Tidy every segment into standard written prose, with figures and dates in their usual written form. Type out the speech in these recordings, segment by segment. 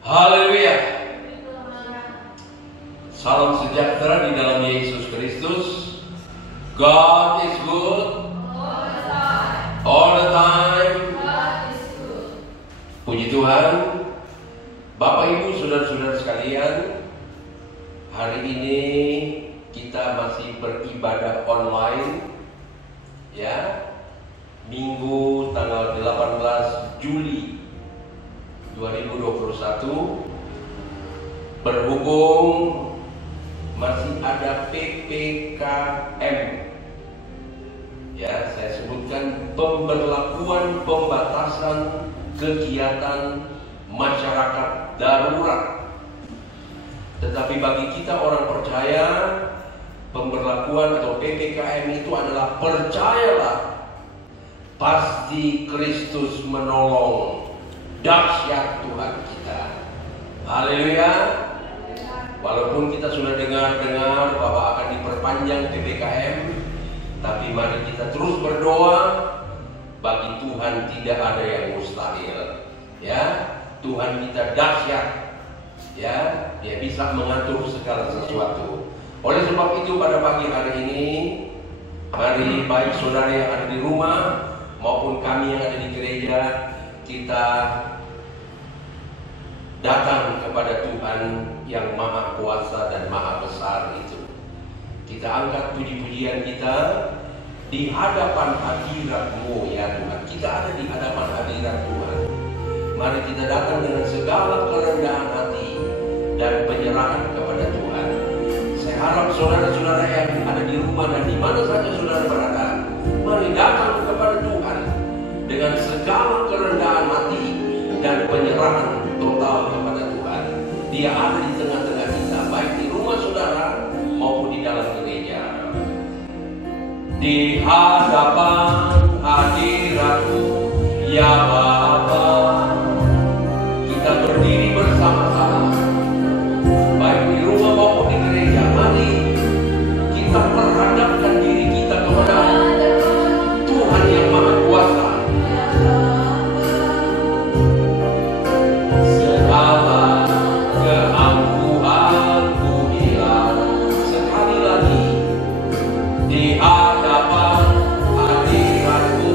Haleluya. Salam sejahtera di dalam Yesus Kristus. God is good all the time. Puji Tuhan. Bapak Ibu, saudara-saudara sekalian, hari ini kita masih beribadah online, ya. Minggu tanggal 18 Juli 2021, berhubung masih ada PPKM, ya, saya sebutkan pemberlakuan pembatasan kegiatan masyarakat darurat. Tetapi bagi kita orang percaya, pemberlakuan atau PPKM itu adalah percayalah, pasti Kristus menolong. Dahsyat Tuhan kita. Haleluya. Walaupun kita sudah dengar bahwa akan diperpanjang PPKM, tapi mari kita terus berdoa. Bagi Tuhan tidak ada yang mustahil. Ya, Tuhan kita dahsyat. Ya, Dia bisa mengatur segala sesuatu. Oleh sebab itu pada pagi hari ini, mari baik saudara yang ada di rumah maupun kami yang ada di gereja, kita datang kepada Tuhan yang maha kuasa dan maha besar itu. Kita angkat puji-pujian kita di hadapan hadirat-Mu ya Tuhan. Kita ada di hadapan hadirat Tuhan. Mari kita datang dengan segala kerendahan hati dan penyerahan kepada Tuhan. Saya harap saudara-saudara yang ada di rumah dan di mana saja saudara berada, mari datang kepada Tuhan dengan segala kerendahan hati dan penyerahan total kepada Tuhan. Dia ada di tengah-tengah kita, baik di rumah saudara maupun di dalam gereja. Di hadapan hadirat-Mu ya Bapa, kita berdiri bersama-sama, baik di rumah maupun di gereja. Mari kita perhadapkan diri kita kepada Tuhan yang maha kuasa. Di hadapan hadirat-Mu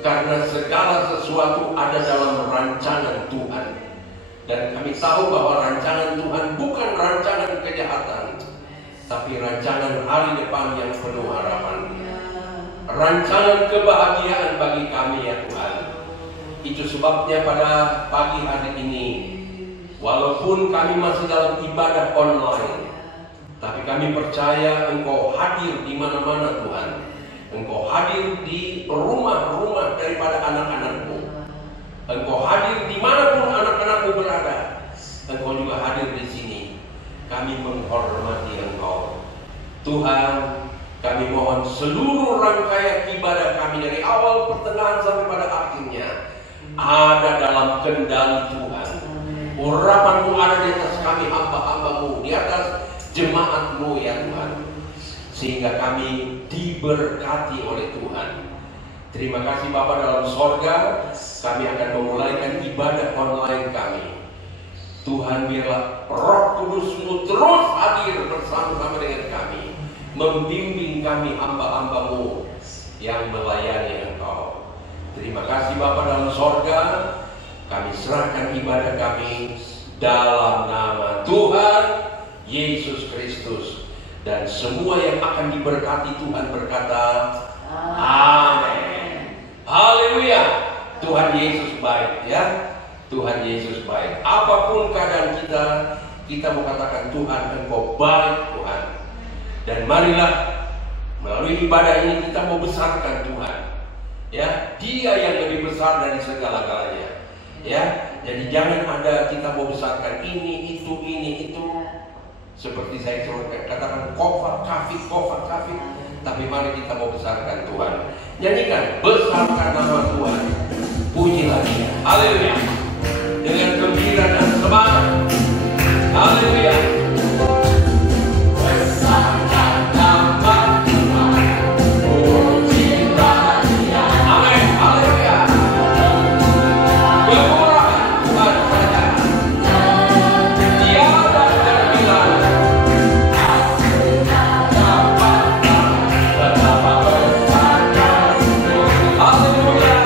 Karena segala sesuatu ada dalam rancangan Tuhan. Dan kami tahu bahwa rancangan Tuhan bukan rancangan kejahatan, tapi rancangan hari depan yang penuh harapan. Rancangan kebahagiaan bagi kami ya Tuhan. Itu sebabnya pada pagi hari ini, walaupun kami masih dalam ibadah online, tapi kami percaya Engkau hadir di mana-mana Tuhan. Engkau hadir di rumah-rumah daripada anak-anak-Mu. Engkau hadir dimanapun anak-anak-Mu berada. Engkau juga hadir di sini. Kami menghormati Engkau. Tuhan, kami mohon seluruh rangkaian ibadah kami dari awal, pertengahan sampai pada akhirnya ada dalam kendali Tuhan. Urapan-Mu ada di atas kami hamba-hamba-Mu, di atas jemaat-Mu ya Tuhan. Sehingga kami diberkati oleh Tuhan. Terima kasih Bapa dalam sorga. Kami akan memulaikan ibadah online kami. Tuhan, biarlah Roh Kudus-Mu terus hadir bersama-sama dengan kami, membimbing kami hamba-hamba-Mu yang melayani Engkau. Terima kasih Bapa dalam sorga. Kami serahkan ibadah kami dalam nama Tuhan Yesus Kristus. Dan semua yang akan diberkati Tuhan berkata amin. Haleluya. Tuhan Yesus baik ya. Tuhan Yesus baik. Apapun keadaan kita, kita mau katakan Tuhan Engkau baik Tuhan. Dan marilah melalui ibadah ini kita mau besarkan Tuhan. Ya, Dia yang lebih besar dari segala-galanya. Ya, jadi jangan ada kita mau besarkan ini itu. Seperti saya katakan kofat kafir. Tapi mari kita mau besarkan Tuhan. Nyanyikan, besarkan nama Tuhan. Pujilah Dia. Haleluya. Dengan gembira dan semangat. Haleluya. Besarkan nama Tuhan. Pujilah Dia. Amin. Haleluya. Kemurahan Tuhan saja. Tiada terbilang. Haleluya.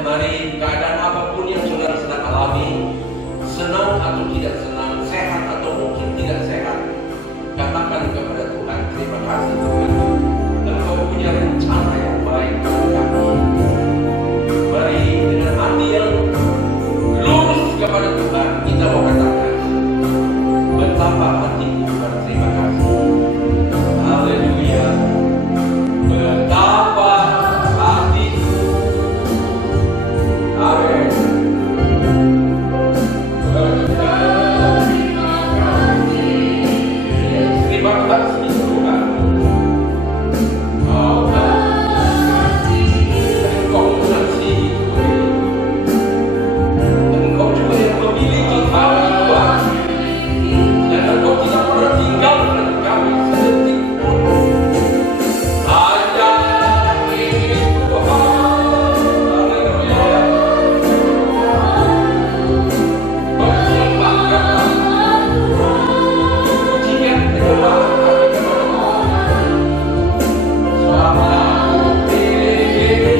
mari keadaan apapun yang saudara sedang alami, senang atau tidak senang, sehat atau mungkin tidak sehat, katakan kepada Tuhan, terima kasih Tuhan, Engkau punya rencana yang baik bagi kami. Mari dengan hati yang lurus kepada Tuhan, kita mau katakan betapa hatiku berterima kasih. Haleluya. Betapa hatiku. Amin. Terima kasih Tuhan. Engkau mengasihi Engkau juga yang memiliki kami Tuhan. Dan Engkau tidak pernah tinggalkan kami sedetik pun. Hanya ini Tuhan. Haleluya. Bersembahkan pujian penyembahan kami kepada Tuhan. Selamat pilih.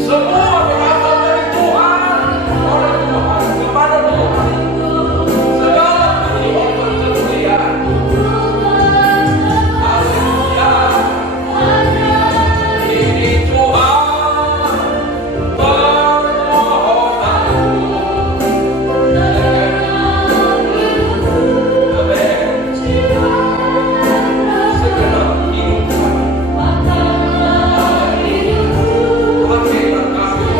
Semua berasal dari Tuhan, oleh Tuhan, kepada Tuhan. Segala pujian kemuliaan. Haleluya. Ini Tuhan permohonanku. Amin. Segenap hidup kami. Pakailah kami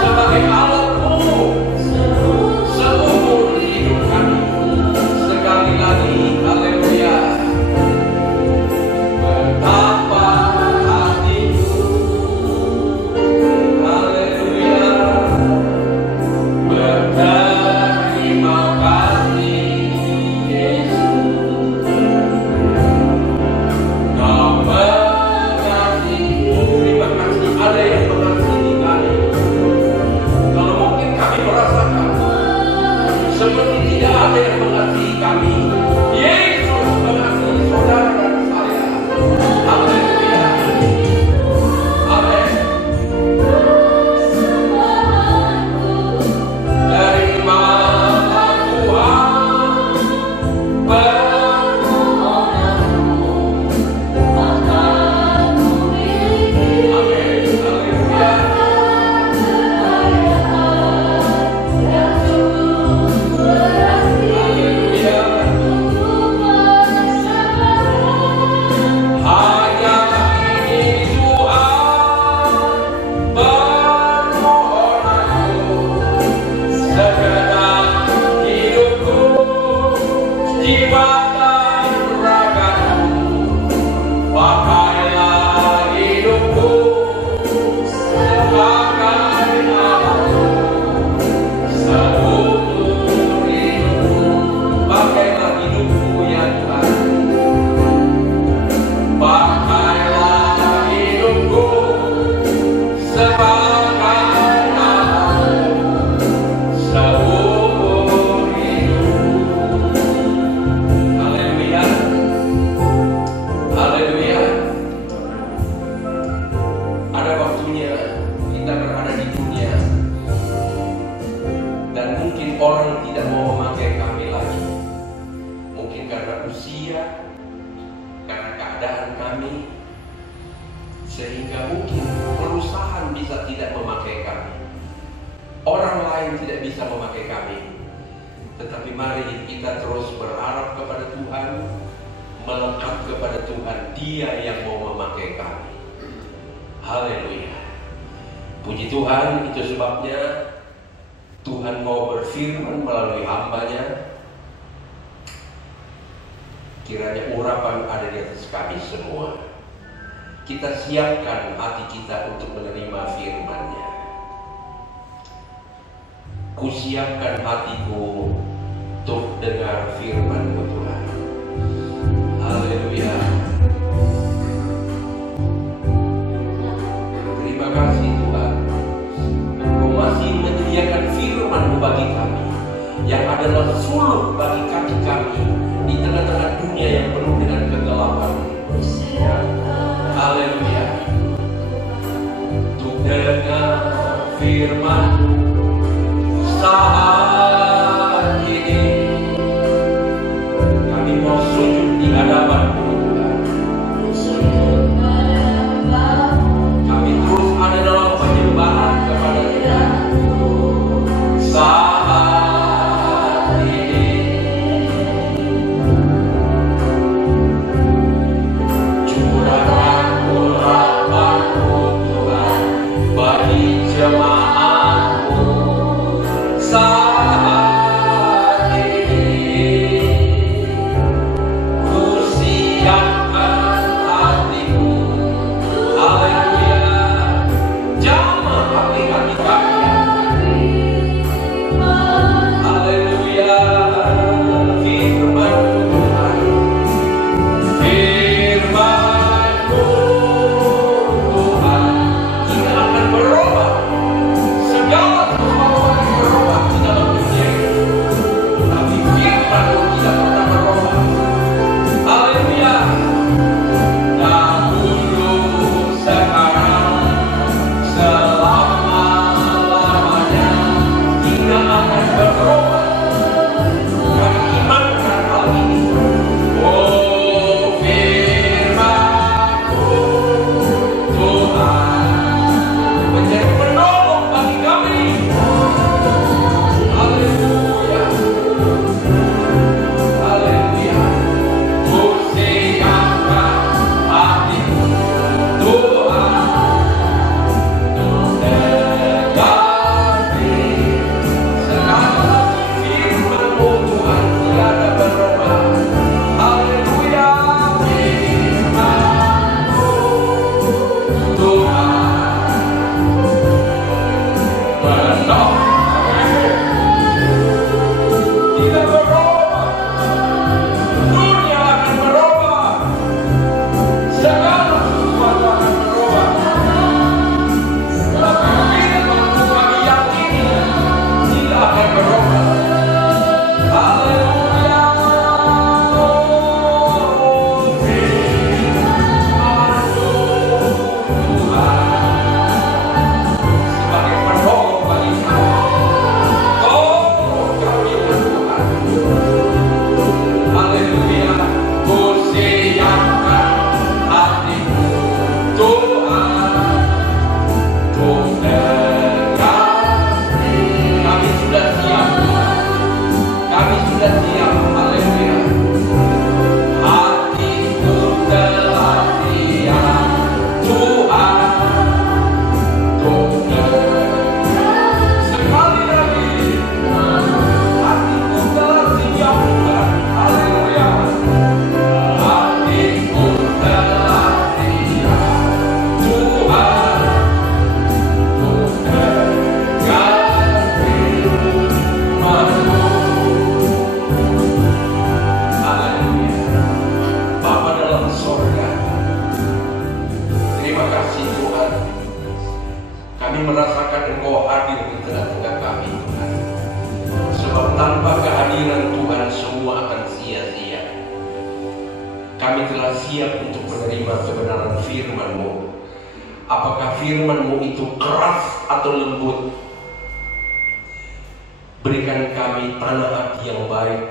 sebagai alatmu seumur hidup kami. Sekali lagi, haleluya. Betapa hatiku, haleluya, berterima kasih Yesus. Kau mengasihi. Terima kasih ada yang mengasihi kami. Kalau mungkin kami merasakan seperti tidak ada yang mengasihi kami, Yesus mengasihi saudara dan saya. Haleluya. Amin. Terimalah Tuhan permohonanku. Amin. Haleluya. Haleluya. Hanya ini Tuhan permohonanku. Segenap hidupku, jiwa dan ragaku. Pakailah hidupku sebagai alatmu. Seumur hidupku, pakailah hidupku ya Tuhan. Pakailah hidupku sebagai alatmu. Seumur hidupku. Haleluya. Haleluya. Ada waktunya kita berada di dunia dan mungkin orang tidak mau memakai kami lagi. Mungkin karena usia, karena keadaan kami, sehingga mungkin perusahaan bisa tidak memakai kami. Orang lain tidak bisa memakai kami. Tetapi mari kita terus berharap kepada Tuhan, melekat kepada Tuhan, Dia yang mau memakai kami. Haleluya. Puji Tuhan, itu sebabnya Tuhan mau berfirman melalui hamba-Nya. Kiranya urapan ada di atas kami semua. Kita siapkan hati kita untuk menerima firman-Nya. Kusiapkan hatiku untuk dengar firman-Mu Tuhan. Haleluya. Terima kasih Tuhan. Engkau masih menyediakan firman-Mu bagi kami, yang adalah suluh bagi kaki-kami di tengah-tengah dunia yang penuh dengan kegelapan. Haleluya. untuk dengar firman-Mu saat ini. Kami mau sujud di hadapan-Mu. Kami terus ada dalam penyembahan kepada Tuhan saat ini. Curahkan urapan-Mu Tuhan bagi jemaat-Mu saat ini. Ku siapkan hatiku, haleluya, jamah hati-hati kami, haleluya. Firman-Mu Tuhan, firman-Mu Tuhan, kita akan berubah. Segala sesuatu akan berubah di dalam dunia ini, tapi firman-Mu tidak pernah berubah. Haleluya. Dahulu, sekarang, selama-lamanya tidak akan berubah. Kami imankan hal ini. Oh, firman-Mu Tuhan menjadi penolong bagi kami. Haleluya, haleluya. Ku siapkan hatiku Tuhan untuk dekati. Segala firman-Mu Tuhan tiada berubah. Haleluya. Firman-Mu Tuhan menolong, tidak berubah. Dunia akan berubah, segala sesuatu akan berubah. Tapi firman-Mu kami yakini tidak akan berubah. Haleluya. Firman-Mu Tuhan sebagai penolong bagi kami. Oh, kami Tuhan. Haleluya. Ku siapkan hatiku Tuhan untuk dekati. Kami sudah siap Tuhan. Kami sudah siap. Haleluya. Hatiku telah siap Tuhan untuk dekati. Sekali lagi, hatiku telah siap Tuhan. Haleluya. Hatiku telah siap Tuhan untuk dekati firman-Mu. Haleluya. Bapa dalam sorga, terima kasih Tuhan. Kami merasakan Engkau hadir di tengah-tengah kami Tuhan. Sebab tanpa kehadiran Tuhan semua akan sia-sia. Kami telah siap untuk menerima kebenaran firman-Mu. Apakah firman-Mu itu keras atau lembut? Berikan kami tanah hati yang baik,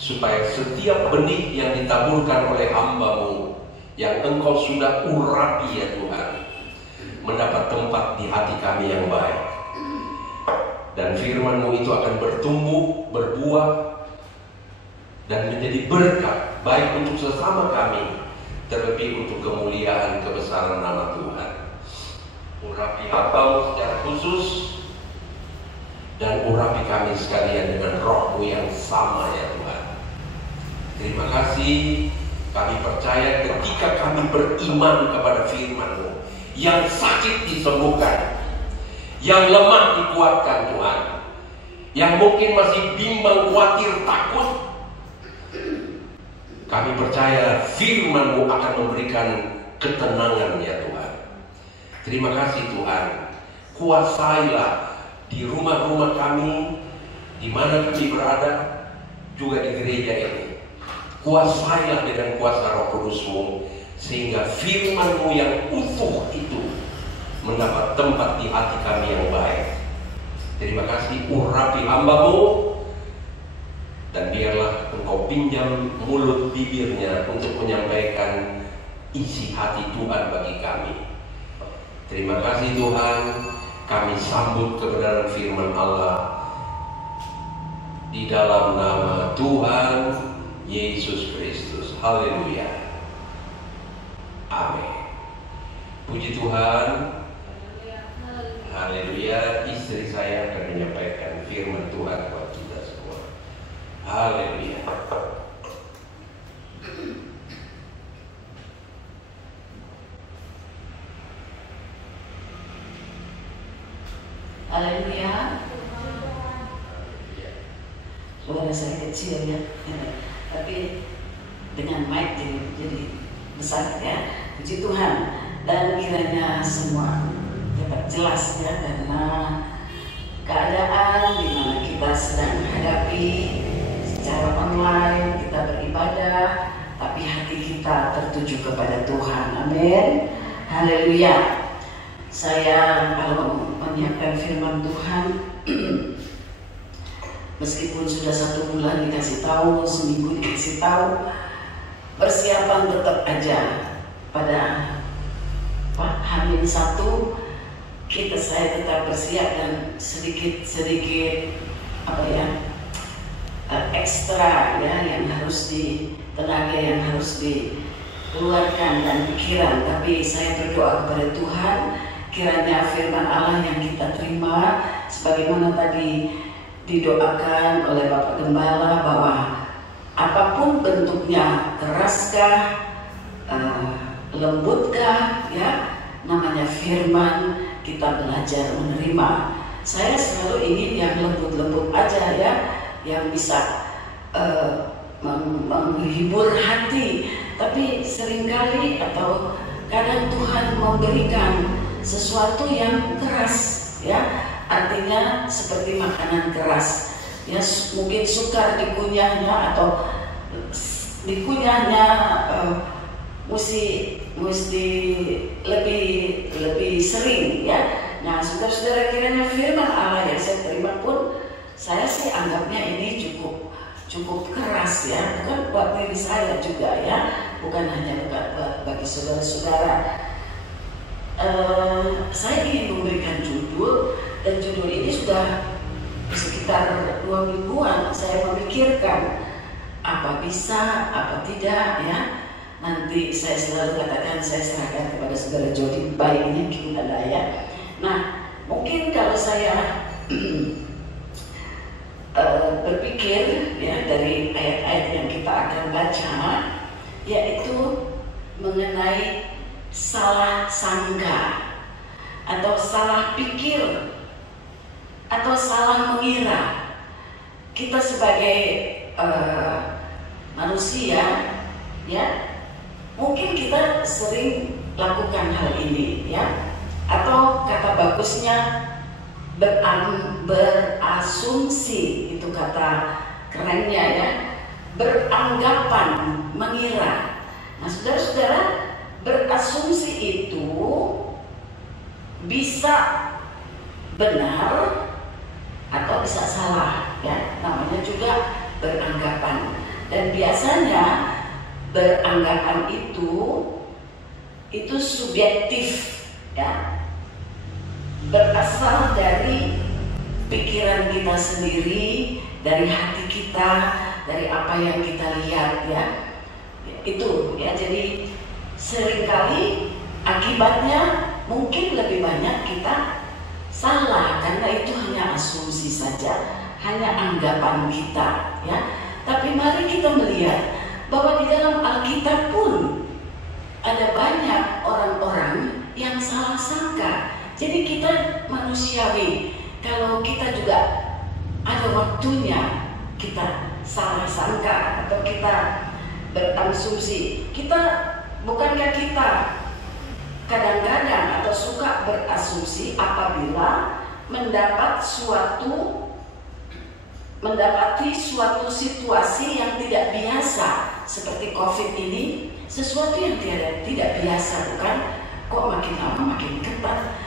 supaya setiap benih yang ditaburkan oleh hamba-Mu yang Engkau sudah urapi ya Tuhan, mendapat tempat di hati kami yang baik. Dan firman-Mu itu akan bertumbuh, berbuah, dan menjadi berkat baik untuk sesama kami, terlebih untuk kemuliaan kebesaran nama Tuhan. Urapi hamba-Mu secara khusus, dan urapi kami sekalian dengan roh-Mu yang sama ya Tuhan. Terima kasih. Kami percaya ketika kami beriman kepada firman-Mu, yang sakit disembuhkan, yang lemah dikuatkan Tuhan, yang mungkin masih bimbang, khawatir, takut, kami percaya firman-Mu akan memberikan ketenangan ya Tuhan. Terima kasih Tuhan. Kuasailah di rumah-rumah kami, di mana kami berada, juga di gereja ini. Kuasailah dengan kuasa Roh Kudus-Mu, sehingga firman-Mu yang utuh itu mendapat tempat di hati kami yang baik. Terima kasih, urapi hamba-Mu, dan biarlah Engkau pinjam mulut bibirnya untuk menyampaikan isi hati Tuhan bagi kami. Terima kasih Tuhan, kami sambut kebenaran firman Allah di dalam nama Tuhan Yesus Kristus. Haleluya. Amin. Puji Tuhan. Haleluya. Istri saya akan menyampaikan firman Tuhan buat kita semua. Haleluya. Haleluya. Suara saya kecil ya, tapi dengan mic jadi besar ya. Puji Tuhan. Dan kiranya semua dapat jelas ya, karena keadaan di mana kita sedang hadapi secara online, kita beribadah, tapi hati kita tertuju kepada Tuhan. Amin. Haleluya. Saya kalau menyiapkan firman Tuhan, meskipun sudah 1 bulan dikasih tahu, seminggu dikasih tahu, persiapan tetap aja. Pada H-1 saya tetap bersiap dan sedikit ekstra ya, yang harus tenaga yang harus dikeluarkan dan pikiran. Tapi saya berdoa kepada Tuhan, kiranya firman Allah yang kita terima, sebagaimana tadi didoakan oleh Bapak Gembala, bahwa apapun bentuknya, keraskah, lembutkah, ya, namanya firman, kita belajar menerima. Saya selalu ingin yang lembut-lembut aja ya, yang bisa menghibur hati. Tapi seringkali atau kadang Tuhan memberikan sesuatu yang keras ya, artinya seperti makanan keras ya, mungkin sukar dikunyahnya atau dikunyahnya mesti lebih sering ya. Nah, saudara-saudara, kiranya firman Allah yang saya terima pun saya sih anggapnya ini cukup keras ya, bukan buat diri saya juga ya, bukan hanya bagi saudara-saudara. Saya ingin memberikan judul, dan judul ini sudah sekitar 2 mingguan saya memikirkan apa bisa, apa tidak ya. Nanti saya selalu katakan, saya serahkan kepada saudara Jody, baiknya gimana ya. Nah, mungkin kalau saya berpikir ya dari ayat-ayat yang kita akan baca, yaitu mengenai salah sangka atau salah pikir atau salah mengira. Kita sebagai manusia ya, mungkin kita sering lakukan hal ini ya, atau kata bagusnya berasumsi, itu kata kerennya ya, beranggapan, mengira. Nah, saudara-saudara, berasumsi itu bisa benar atau bisa salah ya, namanya juga beranggapan. Dan biasanya beranggapan itu subjektif ya, berasal dari pikiran kita sendiri, dari hati kita, dari apa yang kita lihat ya, itu ya. Jadi seringkali akibatnya mungkin lebih banyak kita salah, karena itu hanya asumsi saja, hanya anggapan kita ya. Tapi mari kita melihat bahwa di dalam Alkitab pun ada banyak orang-orang yang salah sangka. Jadi kita manusiawi, kalau kita juga ada waktunya kita salah sangka atau kita berasumsi. Bukankah kita kadang-kadang atau suka berasumsi apabila mendapati suatu situasi yang tidak biasa, seperti COVID ini, sesuatu yang tidak biasa, bukan? Kok makin lama makin ketat,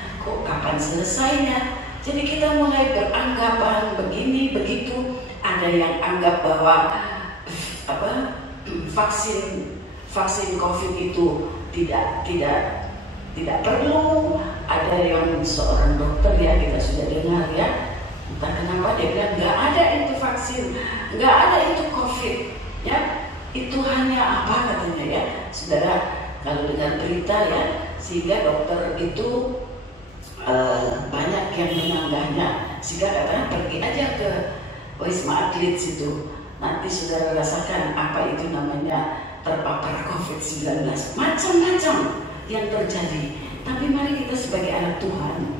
kapan selesainya. Jadi kita mulai beranggapan begini begitu. Ada yang anggap bahwa vaksin COVID itu tidak perlu. Ada yang seorang dokter ya, kita sudah dengar ya, entah kenapa dia bilang nggak ada itu vaksin, nggak ada itu COVID ya, itu hanya apa katanya ya, saudara kalau dengar berita ya, sehingga dokter itu banyak yang menangganya, sehingga katanya pergi aja ke Wisma Atlet situ, nanti saudara rasakan apa itu namanya terpapar COVID-19, macam-macam yang terjadi. Tapi mari kita sebagai anak Tuhan,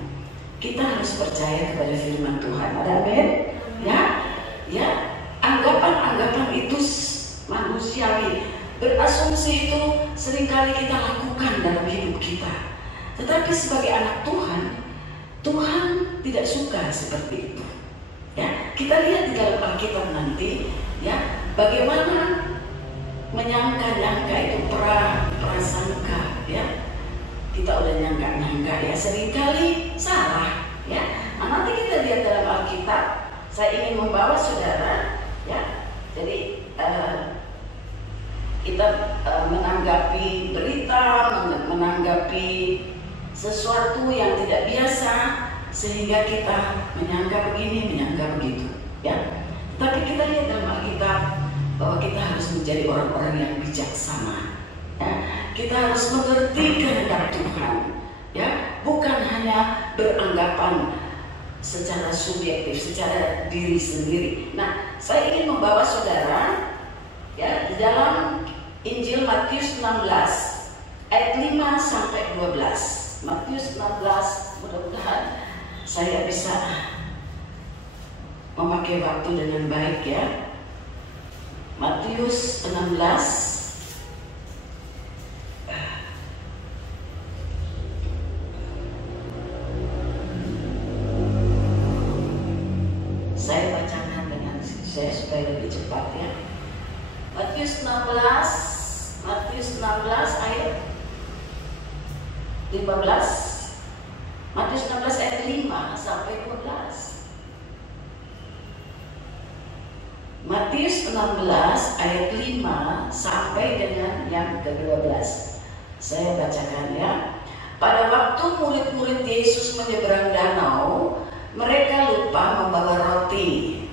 kita harus percaya kepada firman Tuhan. Ada amin? Ya, anggapan-anggapan itu manusiawi. Berasumsi itu seringkali kita lakukan dalam hidup kita. Tetapi sebagai anak Tuhan, Tuhan tidak suka seperti itu. Ya, kita lihat di dalam Alkitab nanti, ya, bagaimana menyangka-nyangka itu prasangka, ya. Kita udah nyangka-nyangka ya, seringkali salah ya. Nah, nanti kita lihat dalam Alkitab. Saya ingin membawa saudara ya. Jadi kita menanggapi berita, menanggapi sesuatu yang tidak biasa, sehingga kita menyangka begini, menyangka begitu ya. Tapi kita lihat dalam Alkitab bahwa kita harus menjadi orang-orang yang bijaksana. Ya, kita harus mengerti kehendak Tuhan, ya, bukan hanya beranggapan secara subjektif, secara diri sendiri. Nah, saya ingin membawa saudara, ya, di dalam Injil Matius 16 ayat 5 sampai 12. Matius 16, mudah-mudahan saya bisa memakai waktu dengan baik ya. Matius 16. Saya bacakan dengan saya supaya lebih cepat ya. Matius 16 ayat 15. Matius 16 ayat 5 sampai 12. Matius 16 ayat 5 sampai dengan yang ke-12. Saya bacakan ya. Pada waktu murid-murid Yesus menyeberang danau, mereka lupa membawa roti.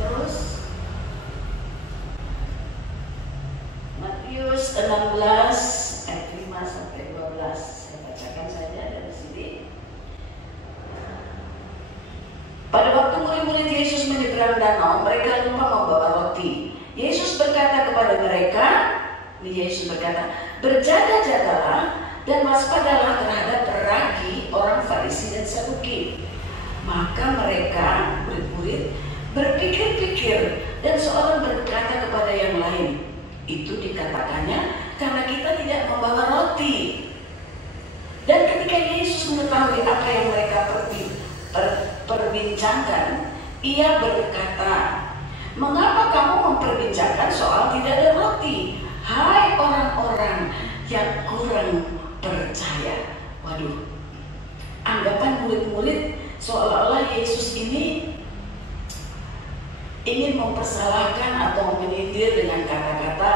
Terus Matius 16 ayat 5 sampai 12. Saya bacakan saja dari sini. Pada waktu murid-murid Yesus menyeberang danau, mereka lupa membawa roti. Yesus berkata kepada mereka, berjaga-jagalah dan waspadalah terhadap ragi orang Farisi dan Saduki. Maka mereka, murid-murid, berpikir-pikir dan seorang berkata kepada yang lain, itu dikatakannya karena kita tidak membawa roti. Dan ketika Yesus mengetahui apa yang mereka perbincangkan, ia berkata, mengapa kamu memperbincangkan soal tidak ada roti? Hai orang-orang yang kurang percaya. Waduh, anggapan murid-murid seolah-olah Yesus ini ingin mempersalahkan atau menyindir dengan kata-kata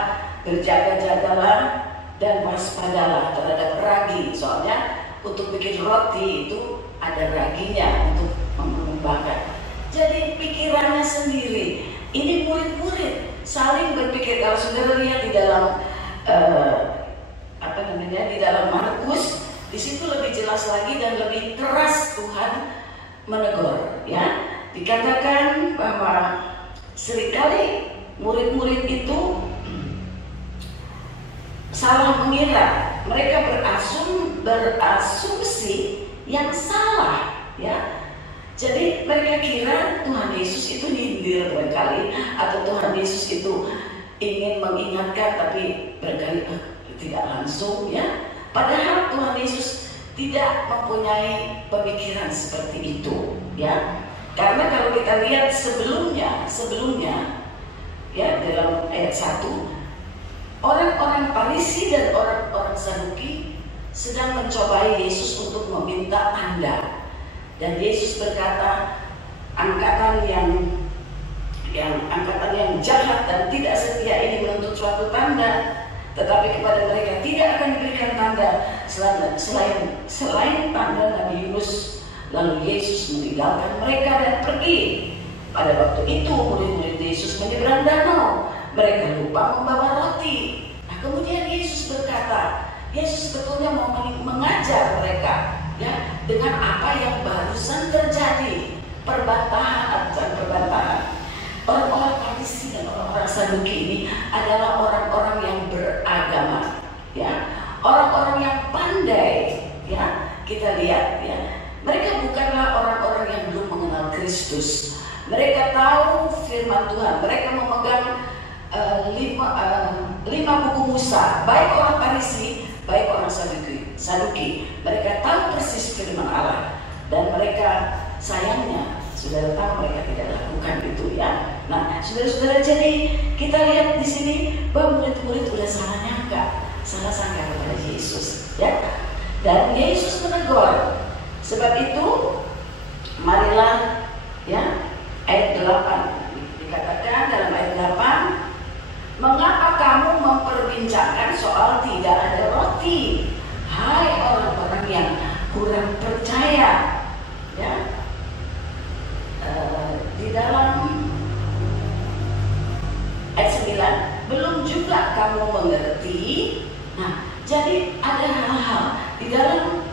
berjaga-jagalah dan waspadalah terhadap ragi. Soalnya untuk bikin roti itu ada raginya untuk membakar. Jadi pikirannya sendiri. Ini murid-murid saling berpikir. Kalau saudara lihat di dalam di dalam Markus, di situ lebih jelas lagi dan lebih keras Tuhan menegur. Ya, dikatakan bahwa seringkali murid-murid itu salah mengira. Mereka berasumsi yang salah. Ya. Jadi mereka kira Tuhan Yesus itu nyindir barangkali, atau Tuhan Yesus itu ingin mengingatkan, tapi barangkali tidak langsung ya. Padahal Tuhan Yesus tidak mempunyai pemikiran seperti itu ya. Karena kalau kita lihat sebelumnya ya, dalam ayat 1, orang-orang Farisi dan orang-orang Saduki sedang mencobai Yesus untuk meminta tanda. Dan Yesus berkata, angkatan yang jahat dan tidak setia ini menuntut suatu tanda, tetapi kepada mereka tidak akan diberikan tanda selain tanda Nabi Yunus. Lalu Yesus meninggalkan mereka dan pergi. Pada waktu itu murid-murid Yesus menyeberang danau. Mereka lupa membawa roti. Nah, kemudian Yesus berkata, Yesus sebetulnya mau mengajar mereka, ya, dengan apa yang barusan terjadi, perbantahan. Orang-orang Farisi dan orang-orang Saduki ini adalah orang-orang yang beragama, ya, orang-orang yang pandai, ya. Kita lihat, ya, mereka bukanlah orang-orang yang belum mengenal Kristus. Mereka tahu firman Tuhan. Mereka memegang 5 buku Musa, baik orang Farisi, baik orang Saduki. Mereka tahu persis firman Allah, dan mereka, sayangnya, saudara tahu mereka tidak lakukan itu, ya. Nah, saudara-saudara, jadi kita lihat di sini bahwa murid-murid sudah salah sangka kepada Yesus, ya. Dan Yesus menegur. Sebab itu, marilah, ya, ayat 8 dikatakan dalam ayat 8, mengapa kamu memperbincangkan soal tidak ada roti? Hai orang-orang yang kurang percaya, ya. Di dalam ayat 9, belum juga kamu mengerti. Nah, jadi ada hal-hal di dalam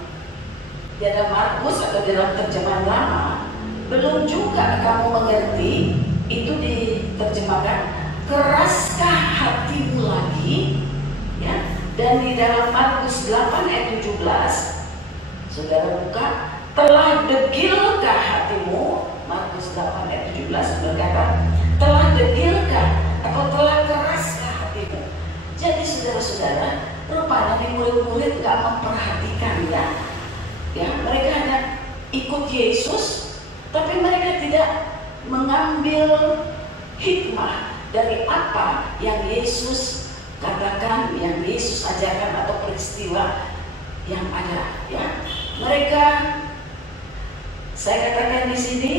Markus atau dalam terjemahan lama, belum juga kamu mengerti, itu diterjemahkan keraskah hatimu lagi, ya. Dan di dalam Markus 8 ayat 17, saudara buka, telah degilkah hatimu? Markus 8 ayat 17 berkata, telah degilkah atau telah keraskah hatimu? Jadi saudara-saudara, rupanya murid-murid gak memperhatikan, ya, mereka hanya ikut Yesus, tapi mereka tidak mengambil hikmah dari apa yang Yesus katakan, yang Yesus ajarkan atau peristiwa yang ada, ya. Mereka, saya katakan di sini,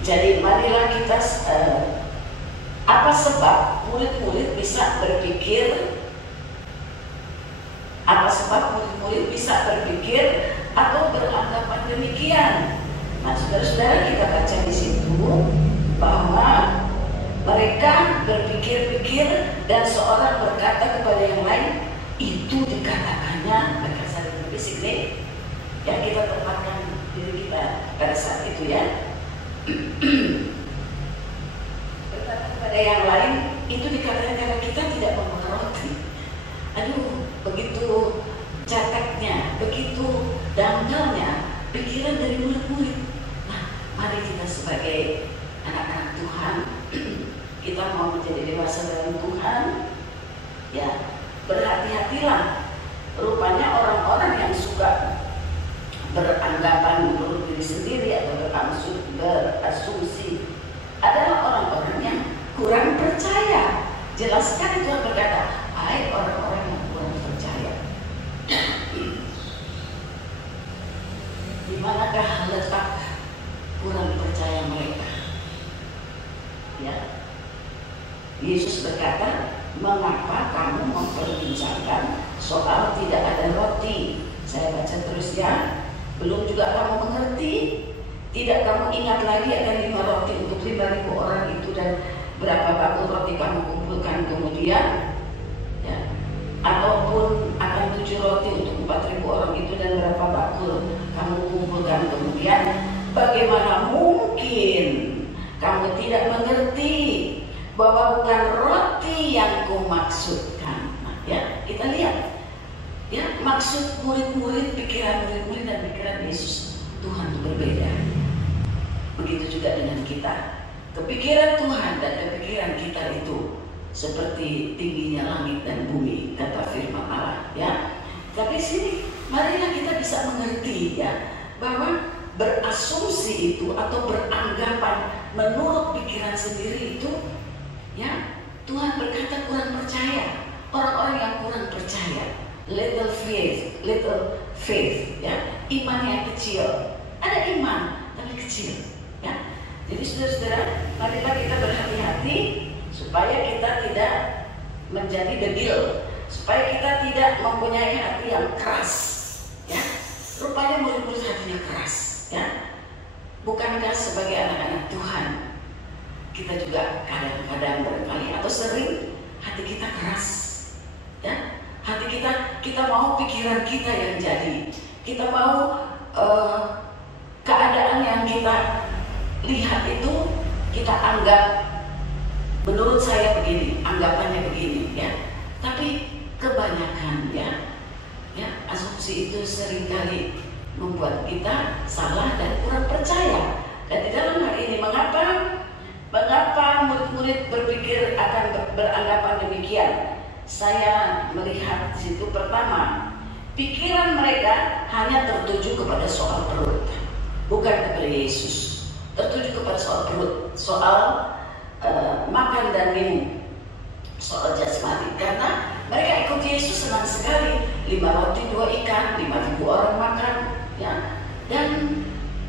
jadi marilah kita apa sebab murid-murid bisa berpikir atau beranggapan demikian. Nah, saudara-saudara, kita baca di situ bahwa mereka berpikir-pikir dan seorang berkata kepada yang lain, itu dikatakannya, mereka saling berbisik nih, yang kita tempatkan diri kita pada saat itu, ya. Berkata kepada yang lain, itu dikatakan karena kita tidak memengerti. Aduh, begitu catatnya, begitu dangkalnya pikiran dari murid-murid. Nah, mari kita sebagai anak-anak Tuhan, kita mau menjadi dewasa dalam Tuhan, ya, berhati-hatilah. Rupanya orang-orang yang suka beranggapan menurut diri sendiri atau berasumsi adalah orang-orang yang kurang percaya. Jelas sekali Tuhan berkata, hai orang-orang yang kurang percaya. Di manakah letak kurang percaya mereka? Ya. Yesus berkata, mengapa kamu memperbincangkan soal tidak ada roti? Saya baca terus, ya. Belum juga kamu mengerti? Tidak kamu ingat lagi akan 5 roti untuk 5.000 orang itu dan berapa bakul roti kamu kumpulkan kemudian? Ya. Ataupun akan 7 roti untuk 4.000 orang itu dan berapa bakul kamu kumpulkan kemudian? Bagaimana mungkin kamu tidak mengerti bahwa bukan roti yang kumaksudkan? Nah, ya, kita lihat, ya, maksud murid-murid, pikiran murid-murid dan pikiran Yesus Tuhan itu berbeda. Begitu juga dengan kita. Kepikiran Tuhan dan kepikiran kita itu seperti tingginya langit dan bumi, kata firman Allah, ya. Tapi sini, marilah kita bisa mengerti, ya, bahwa berasumsi itu atau beranggapan menurut pikiran sendiri itu, ya, Tuhan berkata kurang percaya. Orang-orang yang kurang percaya, little faith, ya, iman yang kecil. Ada iman tapi kecil, ya. Jadi saudara-saudara, marilah kita berhati-hati supaya kita tidak menjadi degil, supaya kita tidak mempunyai hati yang keras, ya. Rupanya murid-murid hatinya keras, ya. Bukankah sebagai anak-anak Tuhan kita juga kadang-kadang barangkali atau sering hati kita keras, ya. Hati kita mau pikiran kita yang jadi, kita mau keadaan yang kita lihat itu kita anggap menurut saya begini, anggapannya begini, ya. Tapi kebanyakan, ya, asumsi itu seringkali membuat kita salah dan kurang percaya. Dan di dalam hal ini mengapa murid-murid berpikir akan beranggapan demikian? Saya melihat di situ pertama, pikiran mereka hanya tertuju kepada soal perut, bukan kepada Yesus. Tertuju kepada soal perut, soal makan dan minum, soal jasmani. Karena mereka ikut Yesus senang sekali, 5 roti 2 ikan, 5.000 orang makan, ya. Dan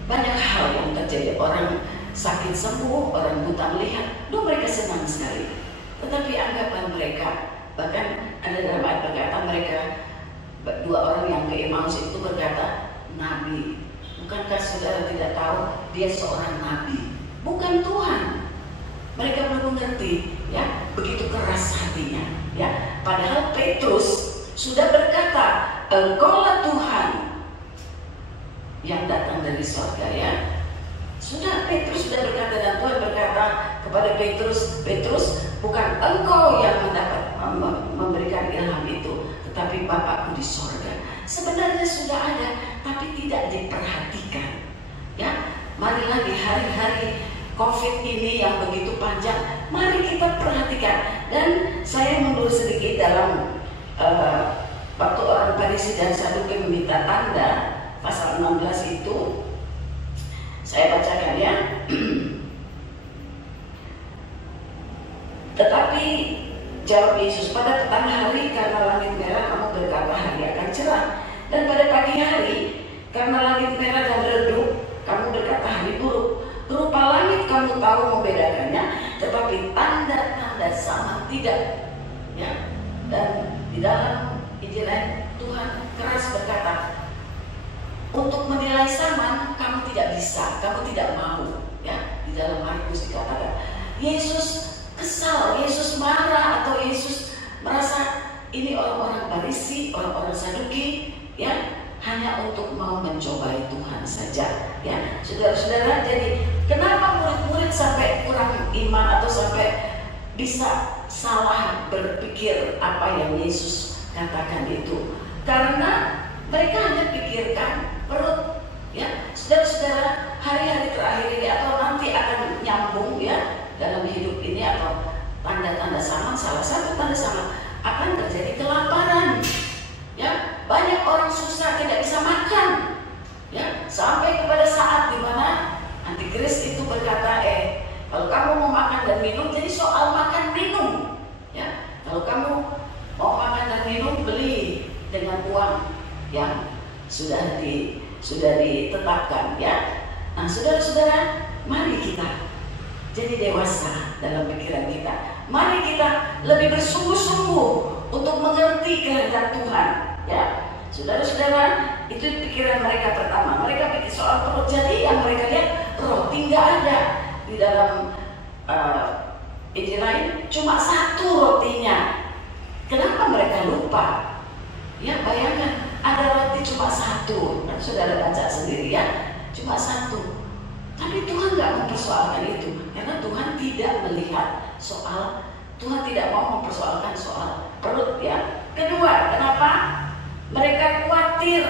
banyak hal yang terjadi, orang sakit sembuh, orang buta melihat, mereka senang sekali. Tetapi anggapan mereka, bahkan ada dalam ayat berkata mereka, 2 orang yang ke Emmaus itu berkata, Nabi. Bukankah saudara tidak tahu dia seorang nabi, bukan Tuhan? Mereka belum mengerti, ya, begitu keras hatinya, ya. Padahal Petrus sudah berkata, Engkaulah Tuhan yang datang dari surga, ya. Petrus sudah berkata, dan Tuhan berkata kepada Petrus, bukan engkau yang memberikan ilham itu, tetapi Bapakku di surga. Sebenarnya sudah ada, tapi tidak diperhatikan, ya. Marilah di hari-hari COVID ini yang begitu panjang, mari kita perhatikan. Dan saya mundur sedikit dalam waktu orang Farisi dan Saduki meminta tanda, pasal 16 itu saya bacakan, ya. Tetapi jawab Yesus, pada petang hari karena langit merah kamu berkata hari akan cerah, dan pada pagi hari karena langit merah dan redup kamu berkata hari buruk. Rupa langit kamu tahu membedakannya, tetapi tanda-tanda sama tidak, ya. Dan di dalam Injil Tuhan keras berkata, untuk menilai zaman kamu tidak bisa, kamu tidak mau, ya. Di dalam Markus dikatakan Yesus kesal, Yesus marah, atau Yesus merasa ini orang-orang Farisi, orang-orang Saduki, ya, hanya untuk mau mencobai Tuhan saja, ya. Saudara-saudara, jadi kenapa murid-murid sampai kurang iman atau sampai bisa salah berpikir apa yang Yesus katakan itu? Karena mereka hanya pikirkan perut, ya. Saudara-saudara, hari-hari terakhir ini atau nanti akan nyambung, ya, dalam hidup ini, atau tanda-tanda zaman, salah satu tanda zaman akan terjadi kelaparan, ya. Banyak orang susah, tidak bisa makan, ya, sampai kepada saat dimana antikris itu berkata, kalau kamu mau makan dan minum, jadi soal makan minum, ya. Kalau kamu mau makan dan minum, beli dengan uang yang sudah ditetapkan, ya. Nah, saudara-saudara, mari kita jadi dewasa dalam pikiran kita. Mari kita lebih bersungguh-sungguh untuk mengerti kehendak Tuhan, ya. Saudara-saudara, itu pikiran mereka pertama. Mereka pikir soal perut. Jadi yang mereka lihat, roti nggak ada di dalam Injil lain, cuma 1 rotinya. Kenapa mereka lupa? Ya, bayangkan ada roti cuma 1. Nah, saudara baca sendiri, ya, cuma 1. Tapi Tuhan nggak mempersoalkan itu, karena Tuhan tidak melihat soal, Tuhan tidak mau mempersoalkan soal perut, ya. Kedua, kenapa? Mereka khawatir,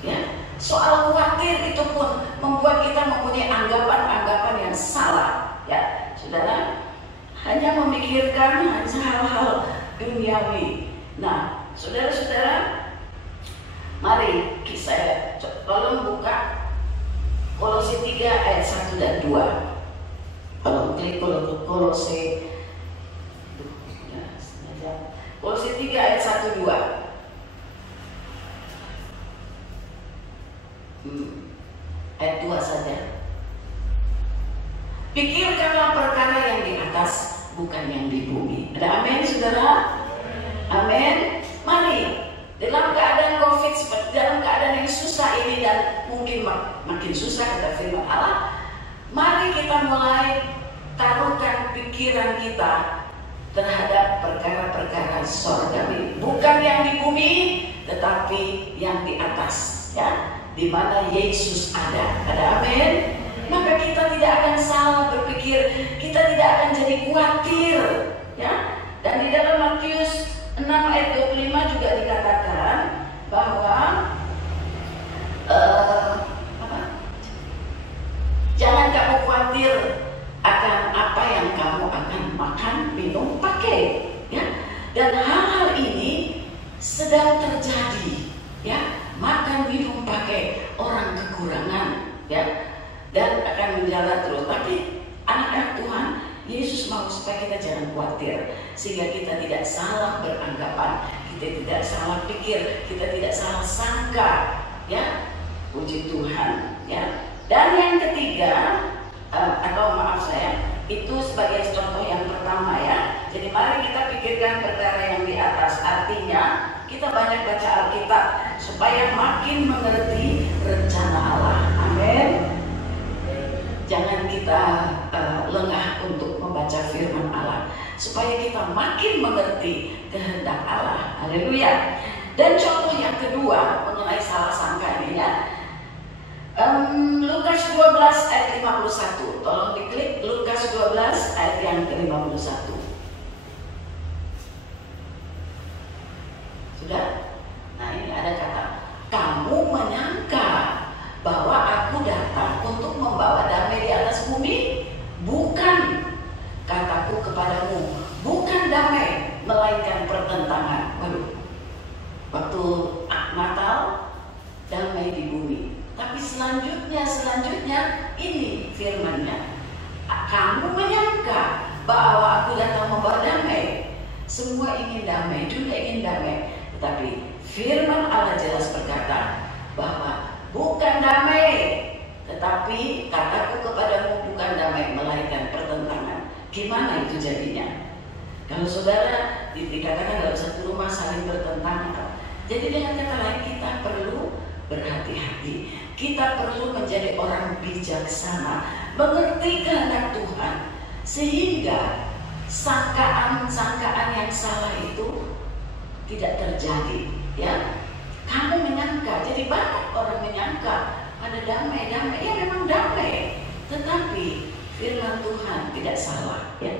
ya. Soal khawatir itu pun membuat kita mempunyai anggapan-anggapan yang salah, ya. Saudara, hanya memikirkan hal-hal duniawi. Nah, saudara-saudara, mari saya tolong buka Kolose 3 ayat 1 dan 2. Kalau klik Kolose, 53 ayat 1-2. Ayat 2 saja. Pikirkanlah perkara yang di atas, bukan yang di bumi. Ada amin, saudara? Amin. Mari, dalam keadaan COVID, dalam keadaan yang susah ini dan mungkin makin susah kata firman Allah, mari kita mulai taruhkan pikiran kita terhadap perkara-perkara sorgawi, bukan yang di bumi, tetapi yang di atas, ya, di mana Yesus ada. Ada amin. Maka kita tidak akan salah berpikir, kita tidak akan jadi khawatir, ya. Dan di dalam Matius 6 ayat 25 juga dikatakan bahwa jangan kamu khawatir akan apa yang kamu akan makan, minum, pakai, ya. Dan hal-hal ini sedang terjadi, ya. Makan, minum, pakai, orang kekurangan, ya, dan akan menjalar terus. Tapi anak-anak Tuhan, Yesus mau supaya kita jangan khawatir, sehingga kita tidak salah beranggapan, kita tidak salah pikir, kita tidak salah sangka, ya. Puji Tuhan, ya. Dan yang ketiga, itu sebagai contoh yang pertama, ya. Jadi mari kita pikirkan perkara yang di atas. Artinya kita banyak baca Alkitab supaya makin mengerti rencana Allah. Amin. Jangan kita lengah untuk membaca firman Allah, supaya kita makin mengerti kehendak Allah. Haleluya. Dan contoh yang kedua mengenai salah sangka ini, ya. Lukas 12 ayat 51. Tolong diklik Lukas 12 ayat yang ke-51. Sudah? Nah, ini ada kata, kamu menyangka bahwa aku datang untuk membawa damai di atas bumi? Bukan, kataku kepadamu, bukan damai, melainkan pertentangan. Waduh, waktu Natal damai di bumi. Tapi selanjutnya ini firman-Nya. Kamu menyangka bahwa aku datang membawa damai. Semua ingin damai, dunia ingin damai. Tetapi firman Allah jelas berkata bahwa bukan damai, tetapi kataku kepadamu bukan damai, melainkan pertentangan. Gimana itu jadinya? Kalau saudara dikatakan dalam satu rumah saling bertentangan, jadi dengan kata lain kita perlu berhati-hati. Kita perlu menjadi orang bijaksana, mengerti kehendak Tuhan, sehingga sangkaan-sangkaan yang salah itu tidak terjadi, ya. Kamu menyangka, jadi banyak orang menyangka ada damai, ya memang damai, tetapi firman Tuhan tidak salah, ya.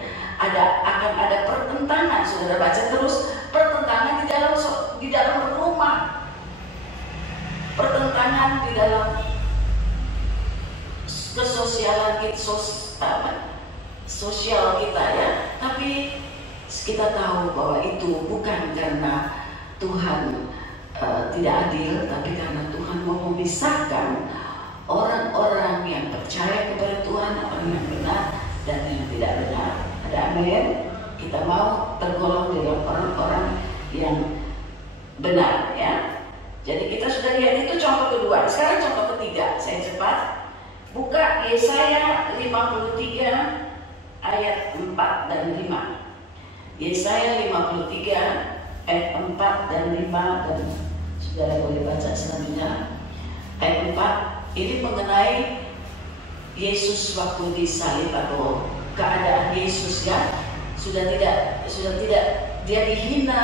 Akan ada pertentangan, saudara baca terus, pertentangan di dalam rumah, pertentangan di dalam kesosialan kita, sosial kita, ya. Tapi kita tahu bahwa itu bukan karena Tuhan tidak adil, tapi karena Tuhan mau memisahkan orang-orang yang percaya kepada Tuhan, orang yang benar dan yang tidak benar. Ada amin? Kita mau tergolong dalam orang-orang yang benar, ya. Jadi kita sudah lihat itu contoh kedua. Sekarang contoh ketiga, saya cepat. Buka Yesaya 53 ayat 4 dan 5. Yesaya 53 ayat 4 dan 5, dan saudara boleh baca selanjutnya. Ayat 4 ini mengenai Yesus waktu disalib atau keadaan Yesus, ya. Sudah tidak dia dihina,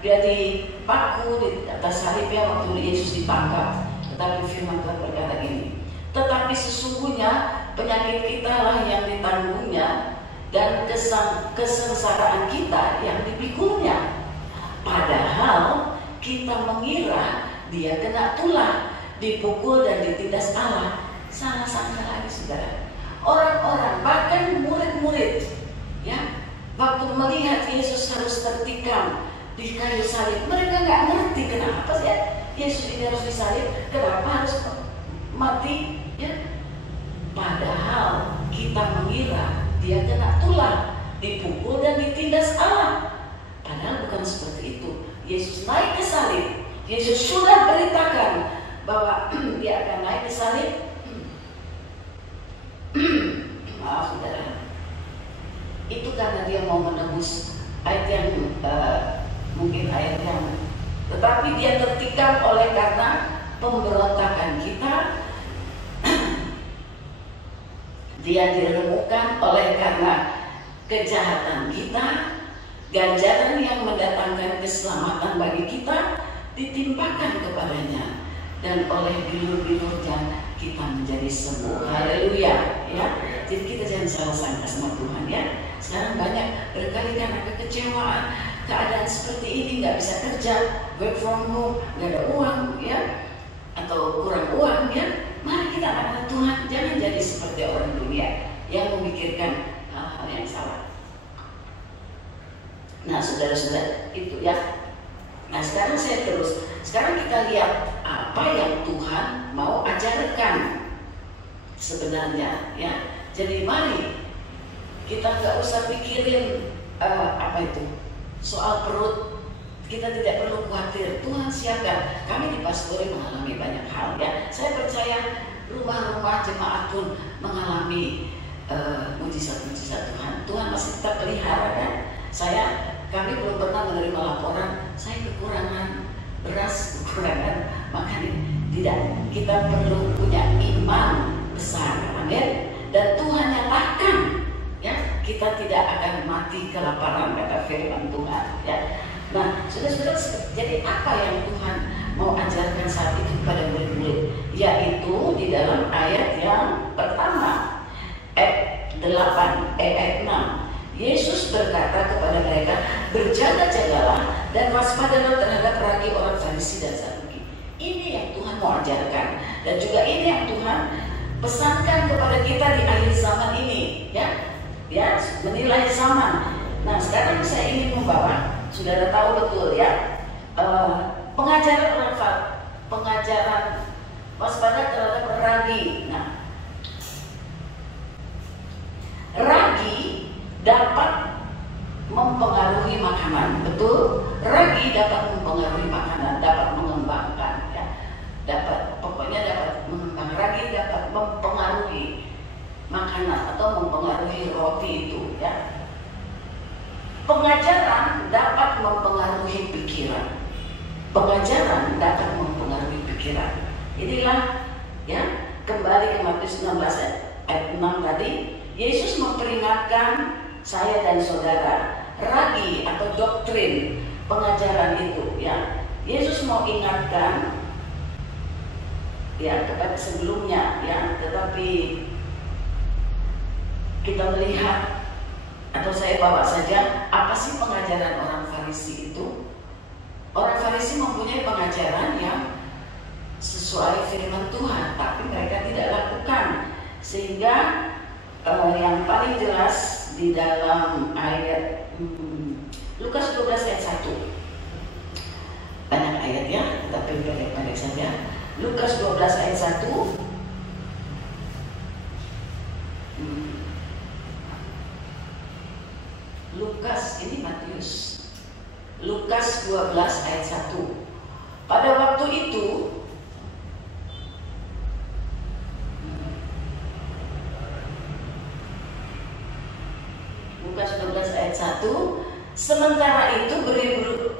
dia dipaku di atas salibnya waktu Yesus ditangkap. Tetapi firman Tuhan berkata gini, tetapi sesungguhnya penyakit kita lah yang ditanggungnya, dan kesengsaraan kita yang dipikulnya. Padahal kita mengira dia kena tulah, dipukul dan ditindas Allah. Salah sangka lagi, saudara. Orang-orang, bahkan murid-murid, ya, waktu melihat Yesus harus tertikam di kayu salib, mereka nggak ngerti kenapa sih, ya, Yesus ini harus disalib, kenapa harus mati, ya. Padahal kita mengira dia kena tulah, dipukul dan ditindas Allah. Padahal bukan seperti itu. Yesus naik ke salib. Yesus sudah beritakan bahwa dia akan naik ke salib. Maaf saudara, itu karena dia mau menebus ayat yang mungkin ayat yang, tetapi dia tertikam oleh karena pemberontakan kita. Dia diremukkan oleh karena kejahatan kita. Ganjaran yang mendatangkan keselamatan bagi kita ditimpakan kepadanya, dan oleh bilur-bilurnya kita menjadi sembuh. Haleluya, ya. Jadi kita jangan salah sangka sama Tuhan, ya. Sekarang banyak berkali karena kekecewaan, keadaan seperti ini, nggak bisa kerja, work from home, nggak ada uang, ya, atau kurang uang, ya. Mari kita anak Tuhan jangan jadi seperti orang dunia yang memikirkan hal-hal yang salah. Nah, saudara-saudara, itu ya. Nah, sekarang sekarang kita lihat apa yang Tuhan mau ajarkan sebenarnya, ya. Jadi mari kita nggak usah pikirin apa itu soal perut. Kita tidak perlu khawatir. Tuhan siapkan. Kami di Pastori mengalami banyak hal, ya. Saya percaya rumah-rumah jemaat pun mengalami mujizat-mujizat Tuhan. Tuhan masih tetap pelihara, kan. Kami belum pernah menerima laporan saya kekurangan beras, kekurangan makanan. Tidak, kita perlu punya iman besar, amin. Dan Tuhan nyatakan, ya, kita tidak akan mati kelaparan, kata firman Tuhan, ya. Nah, saudara-saudara, jadi apa yang Tuhan mau ajarkan saat itu kepada murid-murid? Yaitu di dalam ayat yang pertama, ayat 6. Yesus berkata kepada mereka, berjaga-jagalah dan waspadalah terhadap ragi orang Farisi dan Saduki. Ini yang Tuhan mau ajarkan, dan juga ini yang Tuhan pesankan kepada kita di akhir zaman ini, ya, menilai zaman. Nah, sekarang saya ingin membawa, saudara tahu betul, ya, pengajaran waspada terhadap ragi. Nah, ragi dapat mempengaruhi makanan, betul? Ragi dapat mempengaruhi makanan, dapat mengembangkan, ya. Pokoknya dapat mengembang. Ragi dapat mempengaruhi makanan atau mempengaruhi roti itu, ya. Pengajaran dapat mempengaruhi pikiran. Pengajaran dapat mempengaruhi pikiran. Inilah, ya, kembali ke Matius 16 ayat 6 tadi. Yesus memperingatkan saya dan saudara, ragi atau doktrin pengajaran itu, ya. Yesus mau ingatkan, ya, kepada sebelumnya, ya, tetapi kita melihat, atau saya bawa saja, apa sih pengajaran orang Farisi itu? Orang Farisi mempunyai pengajaran yang sesuai firman Tuhan, tapi mereka tidak lakukan, sehingga yang paling jelas di dalam ayat Lukas 12 ayat 1. Banyak ayat, ya, tapi pendek-pendek saja. Lukas 12 ayat 1. Lukas, ini Matius. Lukas 12 ayat 1. Pada waktu itu Lukas 12 ayat 1, sementara itu berumur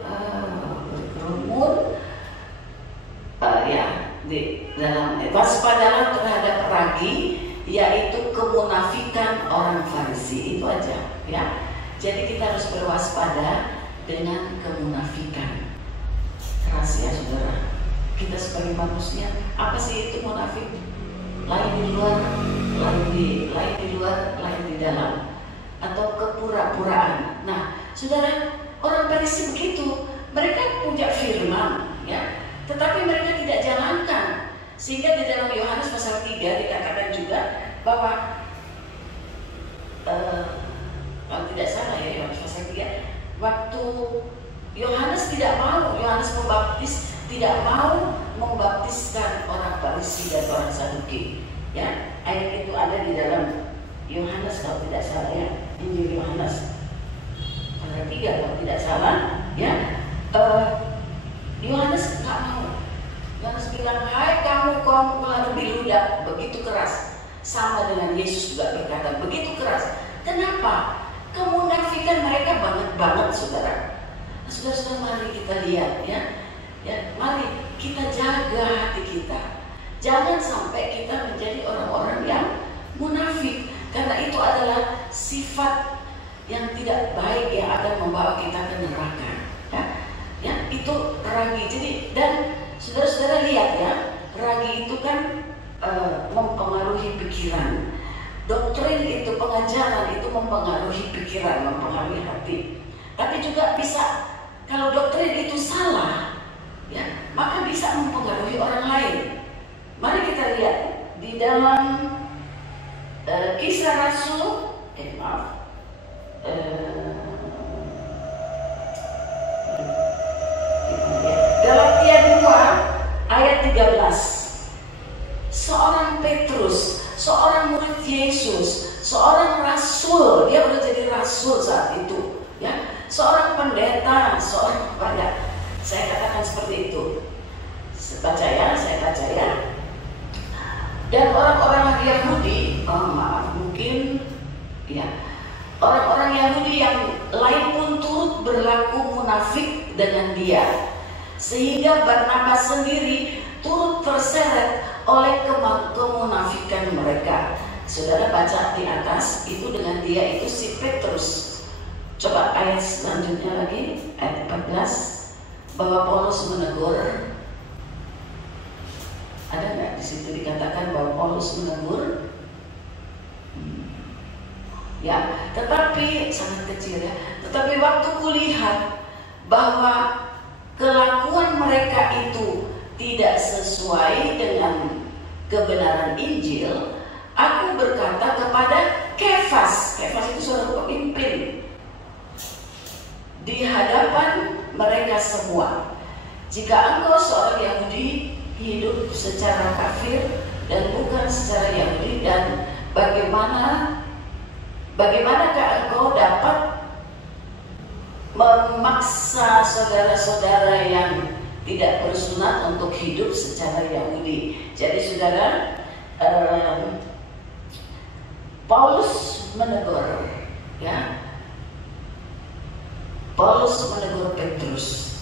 di dalam waspadalah terhadap ragi, yaitu kemunafikan orang Farisi. Itu aja, ya. Jadi kita harus berwaspada dengan kemunafikan. Rahasia, saudara. Kita sebagai manusia, apa sih itu munafik? Lain di luar, lain di dalam. Atau kepura-puraan. Nah, saudara, orang Farisi begitu. Mereka punya firman, ya, tetapi mereka tidak jalankan. Sehingga di dalam Yohanes pasal 3 dikatakan juga bahwa kalau tidak salah, ya, Yohanes pasal 3, waktu Yohanes Pembaptis tidak mau membaptiskan orang Farisi dan orang Saduki, ya. Ayat itu ada di dalam Yohanes kalau tidak salah, ya, Injil Yohanes pasal 3 kalau tidak salah, ya. Yohanes nggak mau. Yohanes bilang, hai kamu kaum lebih ludah, begitu keras. Sama dengan Yesus juga berkata begitu keras. Kenapa? Kemunafikan mereka banget saudara. Nah, saudara-saudara, mari kita lihat ya. Mari kita jaga hati kita. Jangan sampai kita menjadi orang-orang yang munafik, karena itu adalah sifat yang tidak baik yang akan membawa kita ke neraka. Ya, itu ragi. Jadi, dan saudara-saudara lihat ya, ragi itu kan mempengaruhi pikiran. Doktrin itu, pengajaran itu mempengaruhi pikiran, mempengaruhi hati. Tapi juga bisa, kalau doktrin itu salah, ya, maka bisa mempengaruhi orang lain. Mari kita lihat di dalam Kisah Rasul, Galatia 2 ayat 13. Seorang Petrus, seorang murid Yesus, seorang rasul, dia udah jadi rasul saat itu, ya. Seorang pendeta, seorang saya katakan seperti itu. Saya baca ya. Dan orang-orang Yahudi, mungkin ya, orang-orang Yahudi yang lain pun turut berlaku munafik dengan dia, sehingga Barnabas sendiri turut terseret oleh kemunafikan mereka. Saudara baca di atas itu, dengan dia itu si Petrus. Coba ayat selanjutnya lagi, ayat 14, bahwa Paulus menegur. Ada nggak di situ dikatakan bahwa Paulus menegur? Ya, tetapi sangat kecil ya. Tetapi waktu kulihat bahwa kelakuan mereka itu tidak sesuai dengan kebenaran Injil, aku berkata kepada Kefas itu seorang pemimpin, di hadapan mereka semua, jika engkau seorang Yahudi hidup secara kafir dan bukan secara Yahudi, dan bagaimanakah engkau dapat memaksa saudara-saudara yang tidak bersunat untuk hidup secara Yahudi? Jadi saudara, Paulus menegur, ya. Paulus menegur Petrus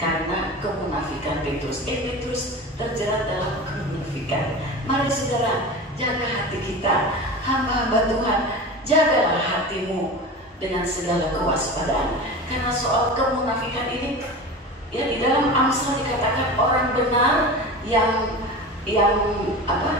karena kemunafikan Petrus. Petrus terjerat dalam kemunafikan. Mari saudara, jaga hati kita. Hamba-hamba Tuhan, jagalah hatimu dengan segala kewaspadaan. Karena soal kemunafikan ini, ya, di dalam Amsal dikatakan orang benar yang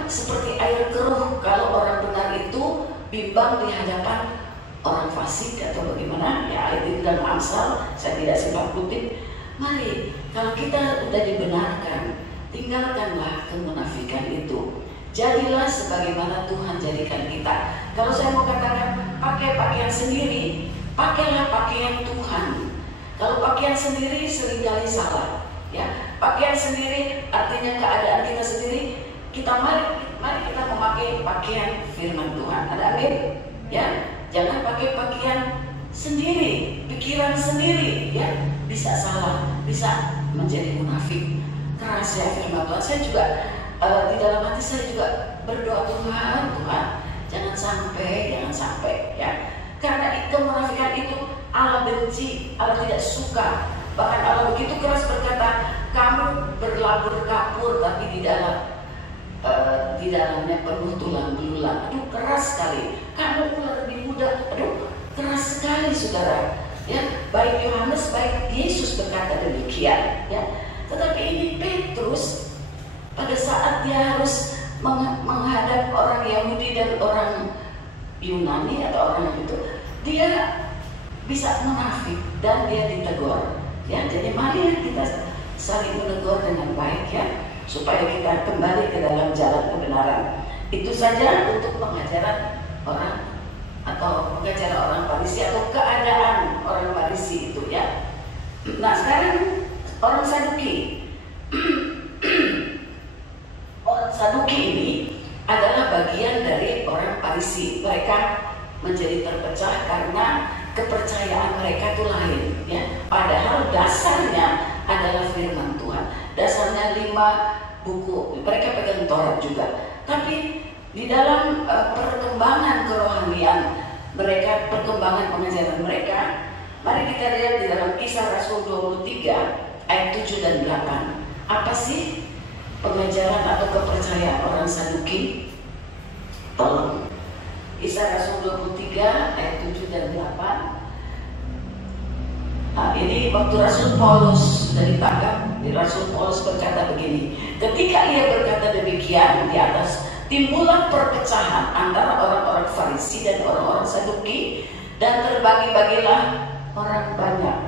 seperti air keruh. Kalau orang benar itu bimbang di hadapan orang fasik atau bagaimana, ya, itu dalam Amsal, saya tidak sempat kutip. Mari, kalau kita sudah dibenarkan, tinggalkanlah kemunafikan itu. Jadilah sebagaimana Tuhan jadikan kita. Kalau saya mau katakan, pakai pakaian sendiri, pakailah pakaian Tuhan. Kalau pakaian sendiri seringkali salah, ya. Pakaian sendiri artinya keadaan kita sendiri. Mari kita memakai pakaian firman Tuhan. Ada amin? Ya, jangan pakai pakaian sendiri, pikiran sendiri, ya. Bisa salah, bisa menjadi munafik. Keras ya firman Tuhan. Saya juga di dalam hati saya juga berdoa, Tuhan, jangan sampai, ya. Karena kemunafikan itu Allah benci, Allah tidak suka. Bahkan Allah begitu keras berkata, kamu berlabur kapur, tapi di dalamnya penuh tulang belulang. Aduh, keras sekali. Kamu ular lebih muda. Aduh, keras sekali saudara. Ya, baik Yohanes, baik Yesus berkata demikian, ya. Tetapi ini Petrus, pada saat dia harus menghadap orang Yahudi dan orang Yunani atau orang itu, dia bisa munafik dan dia ditegur, ya. Jadi mari kita saling menegur dengan baik, ya, supaya kita kembali ke dalam jalan kebenaran. Itu saja untuk pengajaran orang atau pengajaran orang Farisi atau keadaan orang Farisi itu, ya. Nah, sekarang orang Saduki. Orang Saduki ini adalah bagian dari orang Farisi. Mereka menjadi terpecah karena kepercayaan mereka itu lain, ya. Padahal dasarnya adalah firman Tuhan. Dasarnya 5 buku. Mereka pegang Taurat juga. Tapi di dalam perkembangan kerohanian mereka, perkembangan pengajaran mereka, mari kita lihat di dalam Kisah Rasul 23 ayat 7 dan 8. Apa sih pengajaran atau kepercayaan orang Saduki? Tolong. Kisah Rasul 23 ayat 7 dan 8. Nah, ini waktu Rasul Paulus sudah ditangkap, Rasul Paulus berkata begini. Ketika ia berkata demikian, di atas timbullah perpecahan antara orang-orang Farisi dan orang-orang Saduki, dan terbagi-bagilah orang banyak.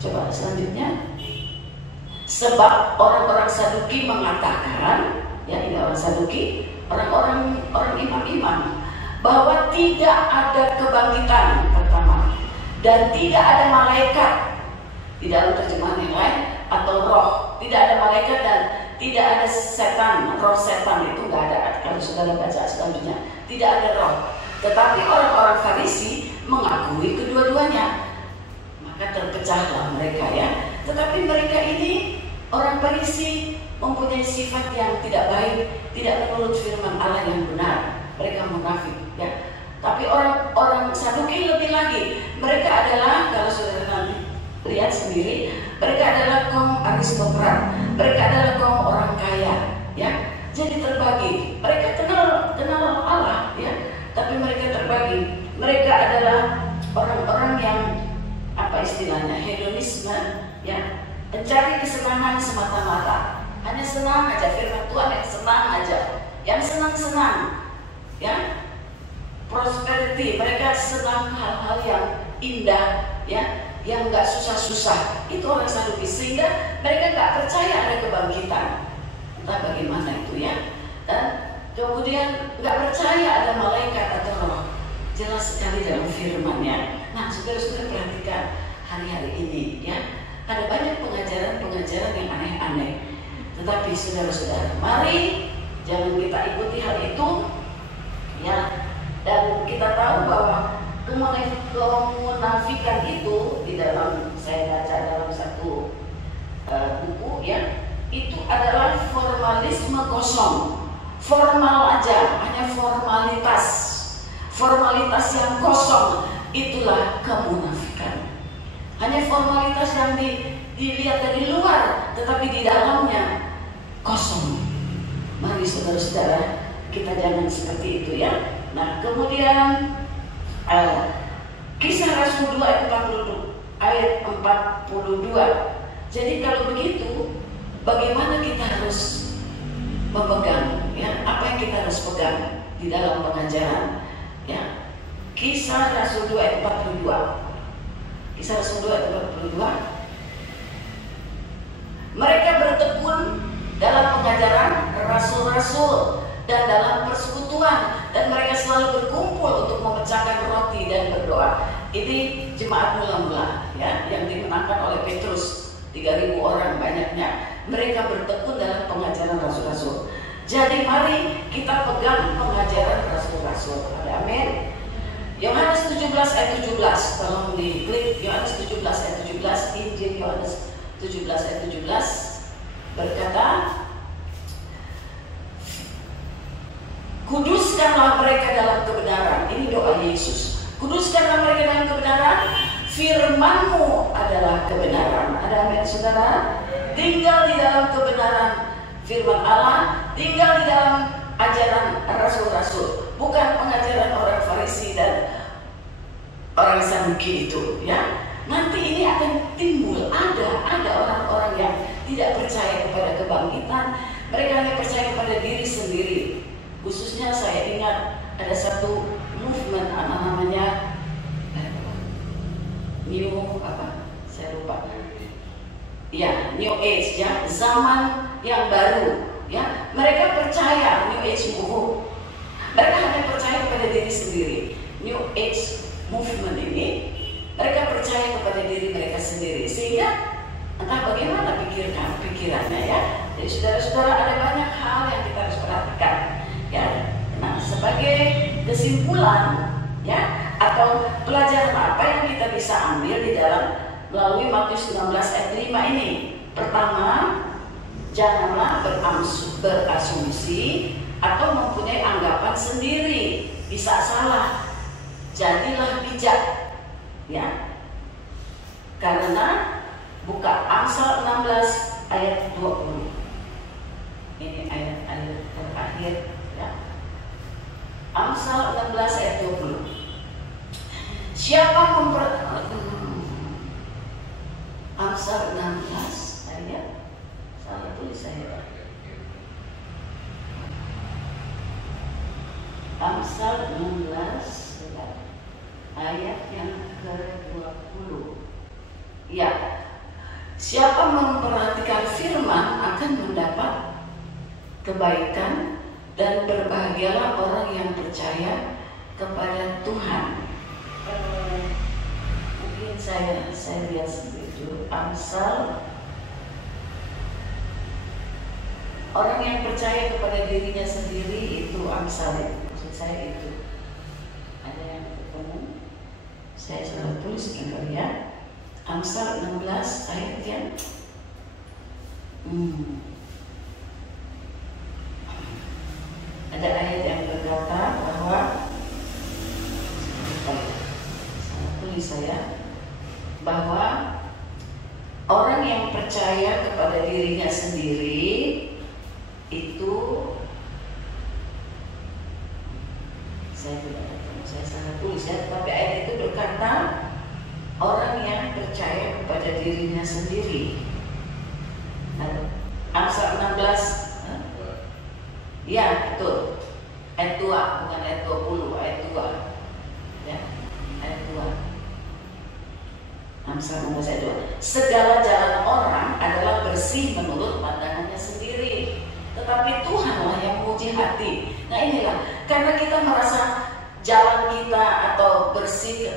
Coba selanjutnya. Sebab orang-orang Saduki mengatakan, ya ini orang Saduki, orang imam-imam, bahwa tidak ada kebangkitan pertama, dan tidak ada malaikat. Di dalam terjemahan yang lain, atau roh, tidak ada malaikat dan tidak ada setan. Roh setan itu nggak ada. Kalau saudara baca selanjutnya, tidak ada roh. Tetapi orang-orang Farisi mengakui kedua-duanya. Maka terpecahlah mereka, ya. Tetapi mereka ini, orang Farisi, mempunyai sifat yang tidak baik, tidak menurut firman Allah yang benar. Mereka munafik, ya. Tapi orang Saduki lebih lagi. Mereka adalah, kalau saudara nanti lihat sendiri, mereka adalah kaum aristokrat. Mereka adalah kaum orang kaya, ya. Jadi terbagi. Mereka kenal Allah, ya. Tapi mereka terbagi. Mereka adalah orang-orang yang, apa istilahnya, hedonisme, ya. Mencari kesenangan semata-mata. Hanya senang aja, firman Tuhan yang senang aja. Yang senang-senang, ya. Prosperity, mereka senang hal-hal yang indah, ya, yang nggak susah-susah. Itu orang Saduki, sehingga mereka nggak percaya ada kebangkitan. Entah bagaimana itu, ya. Dan kemudian nggak percaya ada malaikat atau roh. Jelas sekali dalam firman-Nya. Nah, saudara-saudara perhatikan hari-hari ini, ya. Ada banyak pengajaran-pengajaran yang aneh-aneh. Tetapi saudara-saudara, mari jangan kita ikuti hal itu, ya. Dan kita tahu bahwa kemunafikan itu di dalam, saya baca dalam satu buku, ya, itu adalah formalisme kosong, formal aja, hanya formalitas yang kosong, itulah kemunafikan. Hanya formalitas yang dilihat dari luar, tetapi di dalamnya kosong. Mari saudara-saudara, kita jangan seperti itu, ya. Nah, kemudian Kisah Rasul 2 ayat 42. Jadi kalau begitu, bagaimana kita harus memegang, ya, apa yang kita harus pegang di dalam pengajaran, ya. Kisah Rasul 2 ayat 42. Kisah Rasul 2 ayat 42. Mereka bertekun dalam pengajaran rasul-rasul dan dalam persekutuan, dan mereka selalu berkumpul untuk memecahkan roti dan berdoa. Ini jemaat mula-mula, ya, yang dimenangkan oleh Petrus, 3.000 orang banyaknya. Mereka bertekun dalam pengajaran rasul-rasul. Jadi mari kita pegang pengajaran rasul-rasul. Ada amin. Yohanes 17 ayat 17, tolong diklik. Yohanes 17 ayat 17, Injil Yohanes 17 ayat 17 berkata, kuduskanlah mereka dalam kebenaran. Ini doa Yesus. Kuduskanlah mereka dalam kebenaran. Firman-Mu adalah kebenaran. Ada amin, saudara? Tinggal di dalam kebenaran firman Allah. Tinggal di dalam ajaran rasul-rasul. Bukan pengajaran orang Farisi dan orang Saduki itu, ya. Nanti ini akan timbul. Ada orang-orang yang tidak percaya kepada kebangkitan. Mereka hanya percaya kepada diri sendiri. Khususnya saya ingat ada satu movement namanya New apa? Saya lupa. Ya, New Age, ya, zaman yang baru, ya. Mereka percaya New Age movement. Mereka hanya percaya kepada diri sendiri. New Age movement ini, mereka percaya kepada diri mereka sendiri, sehingga entah bagaimana pikirannya, ya. Jadi saudara-saudara, ada banyak hal yang kita harus perhatikan. Ya, nah sebagai kesimpulan, ya, Atau pelajaran apa yang kita bisa ambil di dalam melalui Matius 16 ayat 5 ini? Pertama, janganlah berasumsi atau mempunyai anggapan sendiri, bisa salah. Jadilah bijak, ya. Karena buka Amsal 16 ayat 20. Ini ayat-ayat terakhir, ya. Amsal 16 ayat 20. Siapa Amsal 16 ayat, salah tulis saya. Amsal 16 ayat yang ke-20. Ya, siapa memperhatikan firman akan mendapat kebaikan, dan berbahagialah orang yang percaya kepada Tuhan. Mungkin saya lihat sedikit Amsal. Orang yang percaya kepada dirinya sendiri itu Amsal, maksud saya itu. Ada yang ketemu? Saya salah tulis kali ya. Amsal 16 ayat yang ada ayat yang berkata bahwa tulis saya bahwa orang yang percaya kepada dirinya sendiri itu, saya tidak tahu, saya salah tulis ya, tapi ayat itu berkata orang yang percaya kepada dirinya sendiri. Amsal 16 ya betul, ayat 2, bukan ayat 20, ayat 2 ya, ayat 2. Amsal 16 ayat 2. Segala jalan orang adalah bersih menurut pandangannya sendiri, tetapi Tuhanlah yang menguji hati. Nah inilah, karena kita merasa jalan kita atau bersih,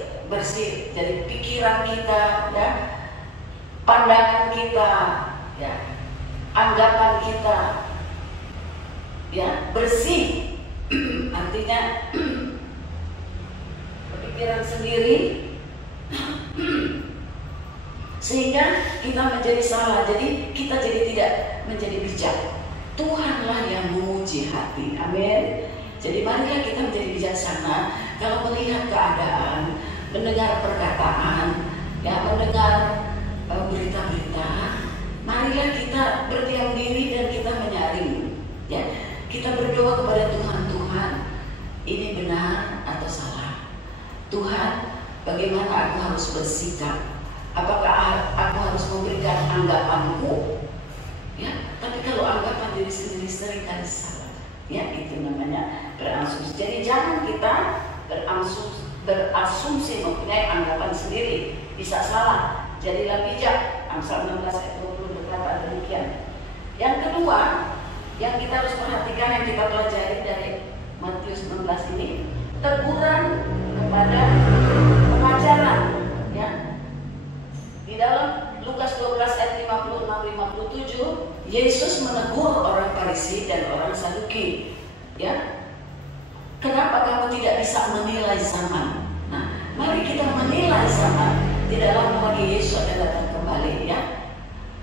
jadi pikiran kita, ya, pandangan kita, ya, anggapan kita, ya, bersih. Artinya pikiran sendiri, sehingga kita menjadi salah. Jadi kita jadi tidak menjadi bijak. Tuhanlah yang menguji hati. Amin. Jadi marilah kita menjadi bijaksana kalau melihat keadaan, mendengar perkataan, ya, mendengar berita-berita. Marilah kita berdiam diri dan kita menyaring, ya. Kita berdoa kepada Tuhan, Tuhan, ini benar atau salah? Tuhan, bagaimana aku harus bersikap? Apakah aku harus memberikan anggapanku? Ya, tapi kalau anggapan diri sendiri seringkali salah, ya, itu namanya berasumsi. Jadi jangan kita berasumsi mempunyai anggapan sendiri, bisa salah. Jadilah bijak. Amsal 16 ayat 20 berkata demikian. Yang kedua, yang kita harus perhatikan, yang kita pelajari dari Matius 16 ini, teguran kepada pengajaran, ya. Di dalam Lukas 12 ayat 56-57, Yesus menegur orang Farisi dan orang Saduki, ya. Kenapa kamu tidak bisa menilai zaman? Nah, mari kita menilai zaman. Tidak lama lagi Yesus akan datang kembali, ya.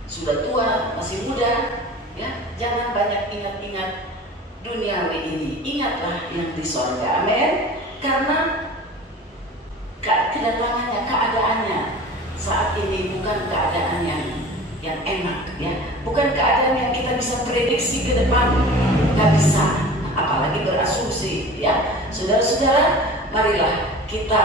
Sudah tua, masih muda, ya. Jangan banyak ingat-ingat duniawi ini. Ingatlah yang di sorga. Amin. Karena kedatangannya, keadaannya saat ini bukan keadaan yang enak, ya. Bukan keadaan yang kita bisa prediksi ke depan. Gak bisa. Apalagi berasumsi, ya. Saudara-saudara, marilah kita,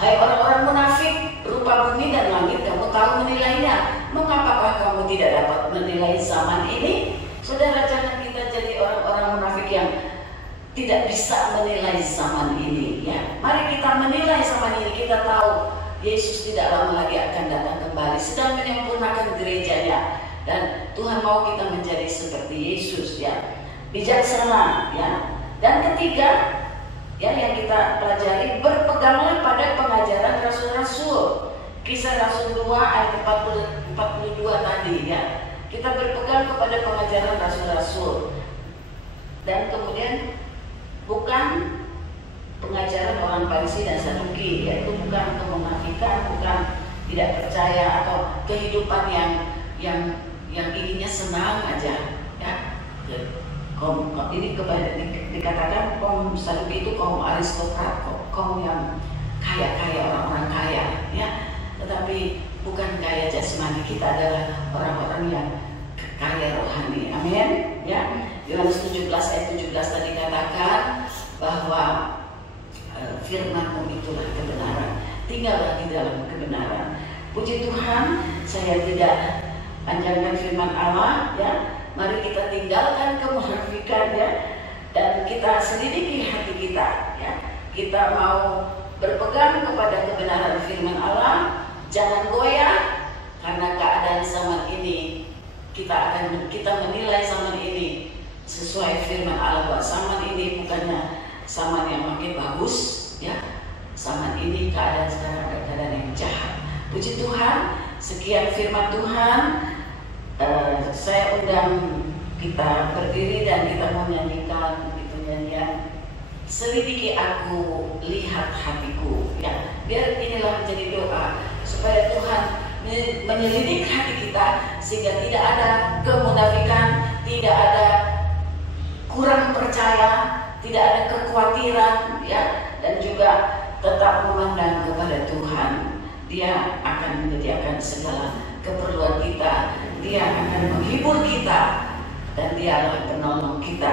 hai orang-orang munafik, rupa bumi dan langit kamu tahu menilainya. Mengapakah kamu tidak dapat menilai zaman ini? Saudara, jangan kita jadi orang-orang munafik yang tidak bisa menilai zaman ini, ya. Mari kita menilai zaman ini. Kita tahu Yesus tidak lama lagi akan datang kembali, sedang menyempurnakan gerejanya, dan Tuhan mau kita menjadi seperti Yesus, ya. Bijaksana, ya. Dan ketiga, ya, yang kita pelajari, berpeganglah pada pengajaran rasul-rasul. Kisah Rasul 2 ayat 42 tadi, ya. Kita berpegang kepada pengajaran rasul-rasul. Dan kemudian bukan pengajaran orang Farisi dan Saduki, yaitu bukan kemunafikan, bukan tidak percaya atau kehidupan yang ininya senang aja, ya. Ini dikatakan kaum Saduki itu kaum aristokrat, kaum yang kaya-kaya, orang-orang kaya, ya. Tetapi bukan kaya jasmani, kita adalah orang-orang yang kaya rohani. Amin, ya. Yohanes 17 ayat 17 tadi katakan bahwa firman-Mu itulah kebenaran, tinggallah di dalam kebenaran. Puji Tuhan, saya tidak panjangkan firman Allah, ya. Mari kita tinggalkan kemunafikan, ya, dan kita selidiki hati kita, ya. Kita mau berpegang kepada kebenaran firman Allah, jangan goyah karena keadaan zaman ini. Kita menilai zaman ini sesuai firman Allah, bahwa zaman ini bukannya zaman yang makin bagus, ya. Zaman ini keadaan sekarang adalah keadaan yang jahat. Puji Tuhan, sekian firman Tuhan. Saya undang kita berdiri dan kita mau nyanyikan itu nyanyian Selidiki Aku, Lihat Hatiku, ya. Biar inilah menjadi doa supaya Tuhan menyelidik hati kita sehingga tidak ada kemunafikan, tidak ada kurang percaya, tidak ada kekhawatiran, ya, dan juga tetap memandang kepada Tuhan. Dia akan menyediakan segala keperluan kita, Dia akan menghibur kita, dan Dialah penolong kita.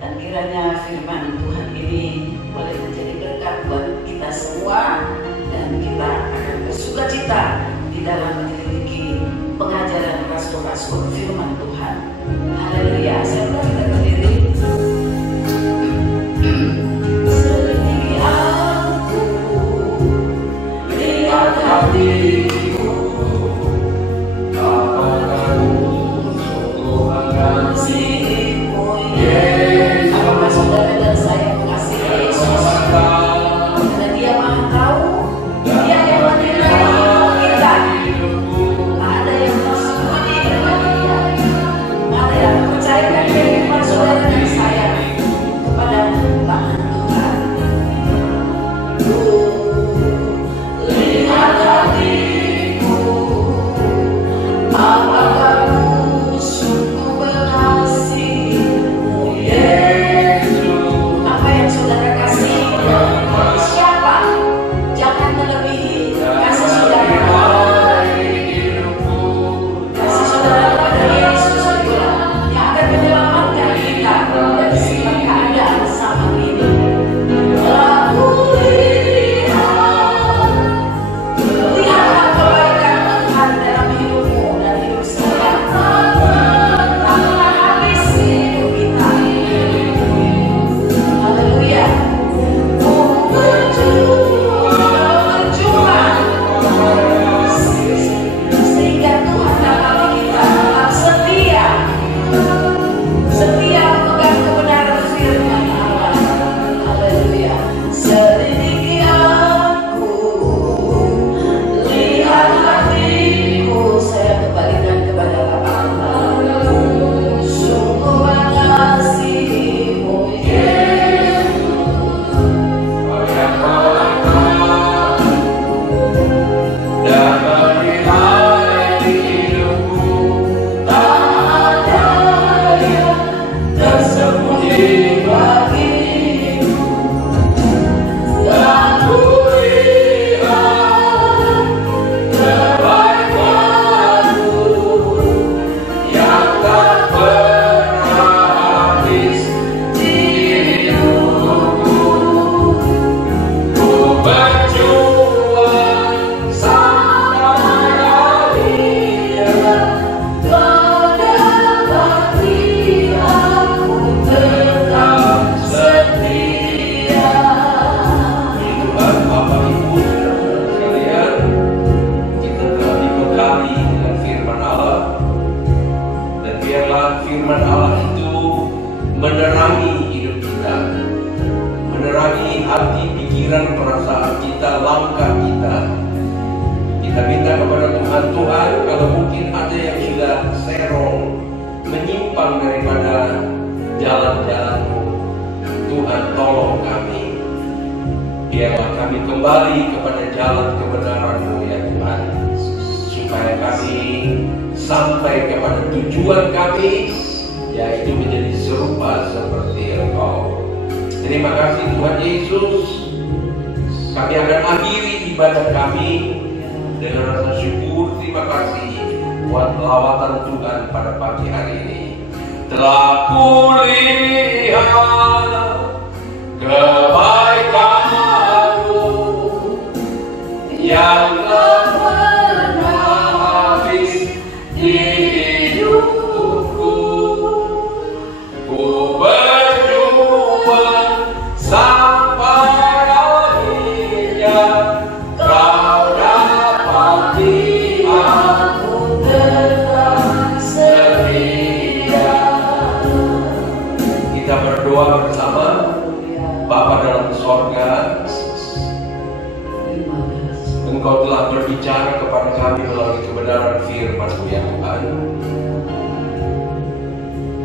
Dan kiranya firman Tuhan ini boleh menjadi berkat buat kita semua, dan kita akan bersukacita di dalam menyelidiki pengajaran rasul-rasul firman Tuhan. Haleluya. Saya undang kita berdiri. Selidiki aku, lihat hatiku, apakah sungguh mengasihimu, Yesus. Apakah saudara dan saya mengasihi Yesus? Karena Dia Maha Tahu, Dia yang menilai kita. Ada yang bersembunyi kepada Dia, ada yang percayakan kehidupan saudara dan saya kepada tangan Tuhan. Lihat hatiku, apakah ku sungguh mengasihimu, Yesus. Apa yang saudara kasih bagi siapa? Jangan melebihi kasih saudara. Kasih saudara kepada Yesus yang akan menyelamatkan kita dari segala keadaan zaman ini. Aku lihat kebaikan Tuhan dalam hidupmu dan hidup saya. Tanpa habis hidup kita. Haleluya. Berjuang sehingga Tuhan dapat kita tetap setia memegang kebenaran firman Allah. Haleluya. Selidiki aku, lihat hatiku. Saya kembalikan kepada Allah. Sungguh mengasihimu, Yesus. Tak ada yang tersembunyi bagimu. Dan ku lihat kebaikan-Mu yang tak pernah habis di hidupku. Ku berjuang sampai akhir, tetapi aku tetap setia. Tuhan, Bapak, Ibu, saudara sekalian, kita telah dibekali dengan firman Allah, dan biarlah firman Allah itu menerangi hidup kita, menerangi hati, pikiran, perasaan kita, langkah kita. Kita minta kepada Tuhan, Tuhan, kalau mungkin ada yang sudah serong, menyimpang daripada jalan-jalan-Mu, Tuhan tolong kami. biarlah kami kembali kepada jalan kebenaran-Mu ya Tuhan, supaya kami sampai kepada tujuan kami, yaitu menjadi serupa seperti Engkau. Terima kasih Tuhan Yesus. Kami akan akhiri ibadah kami dengan rasa syukur. Terima kasih buat lawatan Tuhan pada pagi hari ini. Telah kulihat kebaikan-Mu yang telah pernah habis di hidupku. Ku berjuang sampai akhirnya Kau dapati aku tetap setia. Kita berdoa bersama. Bapa dalam sorga, Engkau telah berbicara kepada kami melalui kebenaran firman-Mu ya Tuhan.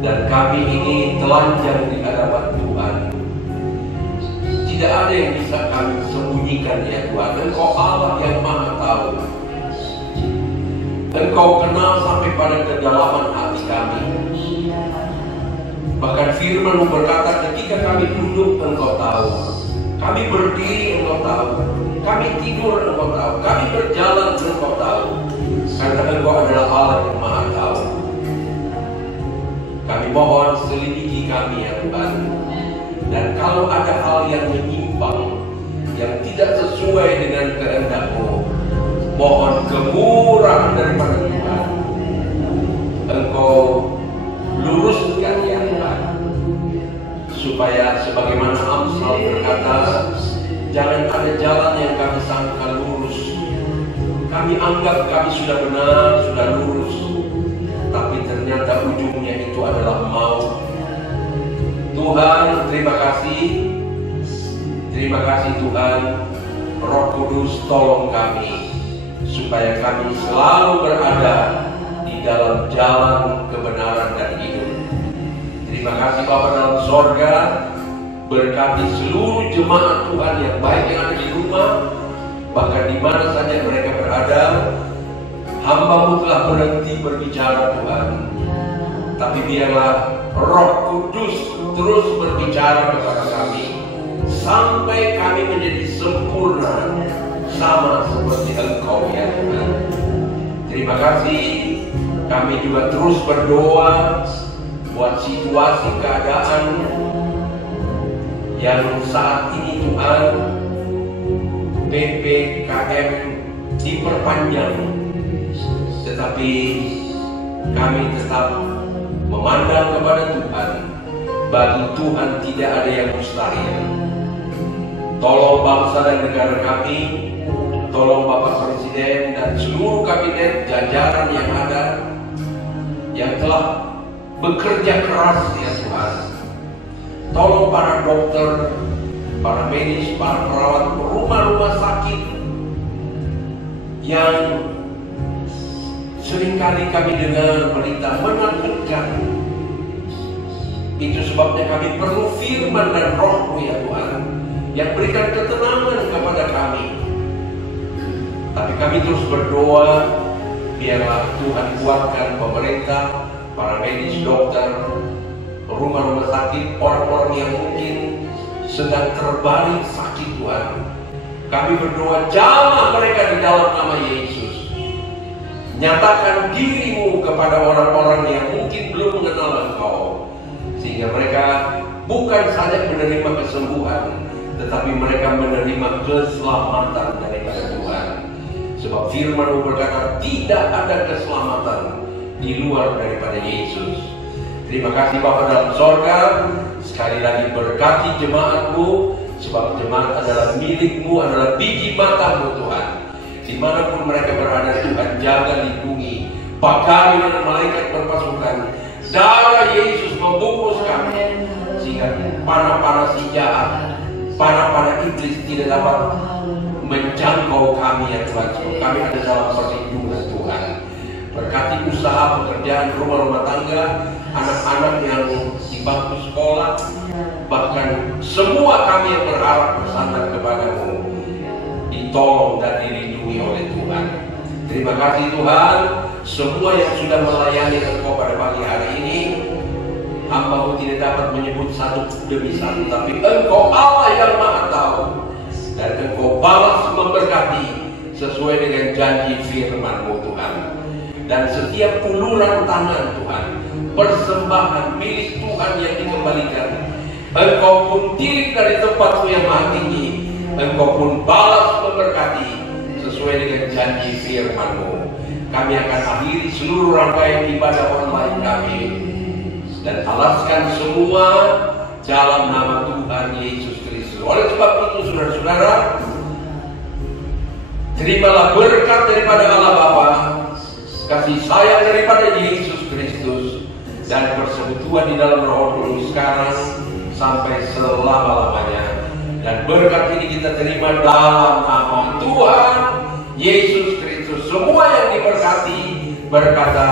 Dan kami ini telanjang di hadapan Tuhan. Tidak ada yang bisa kami sembunyikan ya Tuhan. Engkau Allah yang Maha Tahu. Engkau kenal sampai pada kedalaman hati kami. Bahkan firman-Mu berkata, ketika kami duduk Engkau tahu, kami berdiri Engkau tahu, kami tidur Engkau tahu, kami berjalan Engkau tahu, karena Engkau adalah Allah yang Maha Tahu. Kami mohon selidiki kami ya Tuhan. Dan kalau ada hal yang menyimpang, yang tidak sesuai dengan kehendak-Mu, mohon kemurahan daripada Tuhan, Engkau luruskan ya Tuhan, supaya sebagaimana Amsal berkata, jangan ada jalan yang kami sangka lurus. Kami anggap kami sudah benar, sudah lurus, tapi ternyata ujungnya itu adalah maut. Tuhan, terima kasih. Terima kasih Tuhan. Roh Kudus tolong kami, supaya kami selalu berada di dalam jalan kebenaran dan hidup. Terima kasih Bapa dalam sorga. Berkati seluruh jemaat Tuhan yang baik yang ada di rumah, bahkan di mana saja mereka berada. Hamba-Mu telah berhenti berbicara Tuhan, tapi biarlah Roh Kudus terus berbicara kepada kami sampai kami menjadi sempurna sama seperti Engkau ya Tuhan. Terima kasih. Kami juga terus berdoa buat situasi keadaan yang saat ini Tuhan, PPKM diperpanjang, tetapi kami tetap memandang kepada Tuhan. Bagi Tuhan tidak ada yang mustahil. Tolong bangsa dan negara kami, tolong Bapak Presiden dan seluruh kabinet jajaran yang ada, yang telah bekerja keras ya Tuhan. Tolong para dokter, para medis, para perawat rumah-rumah sakit yang seringkali kami dengar berita menakutkan. Itu sebabnya kami perlu firman dan Roh-Mu ya Tuhan, yang berikan ketenangan kepada kami. Tapi kami terus berdoa, biarlah Tuhan kuatkan pemerintah, para medis, dokter, rumah-rumah sakit, orang-orang yang mungkin sedang terbaring sakit Tuhan. Kami berdoa, jamah mereka di dalam nama Yesus. Nyatakan diri-Mu kepada orang-orang yang mungkin belum mengenal Engkau, sehingga mereka bukan saja menerima kesembuhan, tetapi mereka menerima keselamatan daripada Tuhan. Sebab firman-Mu berkata, tidak ada keselamatan di luar daripada Yesus. Terima kasih Bapa dalam sorga. Sekali lagi berkati jemaat-Mu, sebab jemaat adalah milik-Mu, adalah biji mata-Mu Tuhan. Dimanapun mereka berada, Tuhan jaga, lindungi, pakai dengan malaikat berpasukan. Darah Yesus membungkus kami, sehingga panah-panah si jahat, panah-panah iblis tidak dapat menjangkau kami ya Tuhan. Kami ada dalam perlindungan Tuhan. Berkati usaha, pekerjaan, rumah-rumah tangga, anak-anak yang di bangku sekolah, bahkan semua kami yang berharap bersandar kepadamu ditolong dan dilindungi oleh Tuhan. Terima kasih Tuhan, semua yang sudah melayani Engkau pada pagi hari ini, hamba-Mu tidak dapat menyebut satu demi satu, tapi Engkau Allah yang Maha Tahu, dan Engkau balas memberkati sesuai dengan janji firman-Mu Tuhan. Dan setiap uluran tangan Tuhan, persembahan milik Tuhan yang dikembalikan, Engkau pun tilik dari tempat-Mu yang maha tinggi, Engkau pun balas memberkati sesuai dengan janji firman-Mu. Kami akan akhiri seluruh rangkaian ibadah online kami dan alaskan semua dalam nama Tuhan Yesus Kristus. Oleh sebab itu saudara-saudara, terimalah berkat daripada Allah Bapa, kasih sayang daripada Yesus Kristus, dan persekutuan di dalam Roh Kudus sekarang sampai selama-lamanya. Dan berkat ini kita terima dalam nama Tuhan Yesus Kristus. Semua yang diberkati berkata,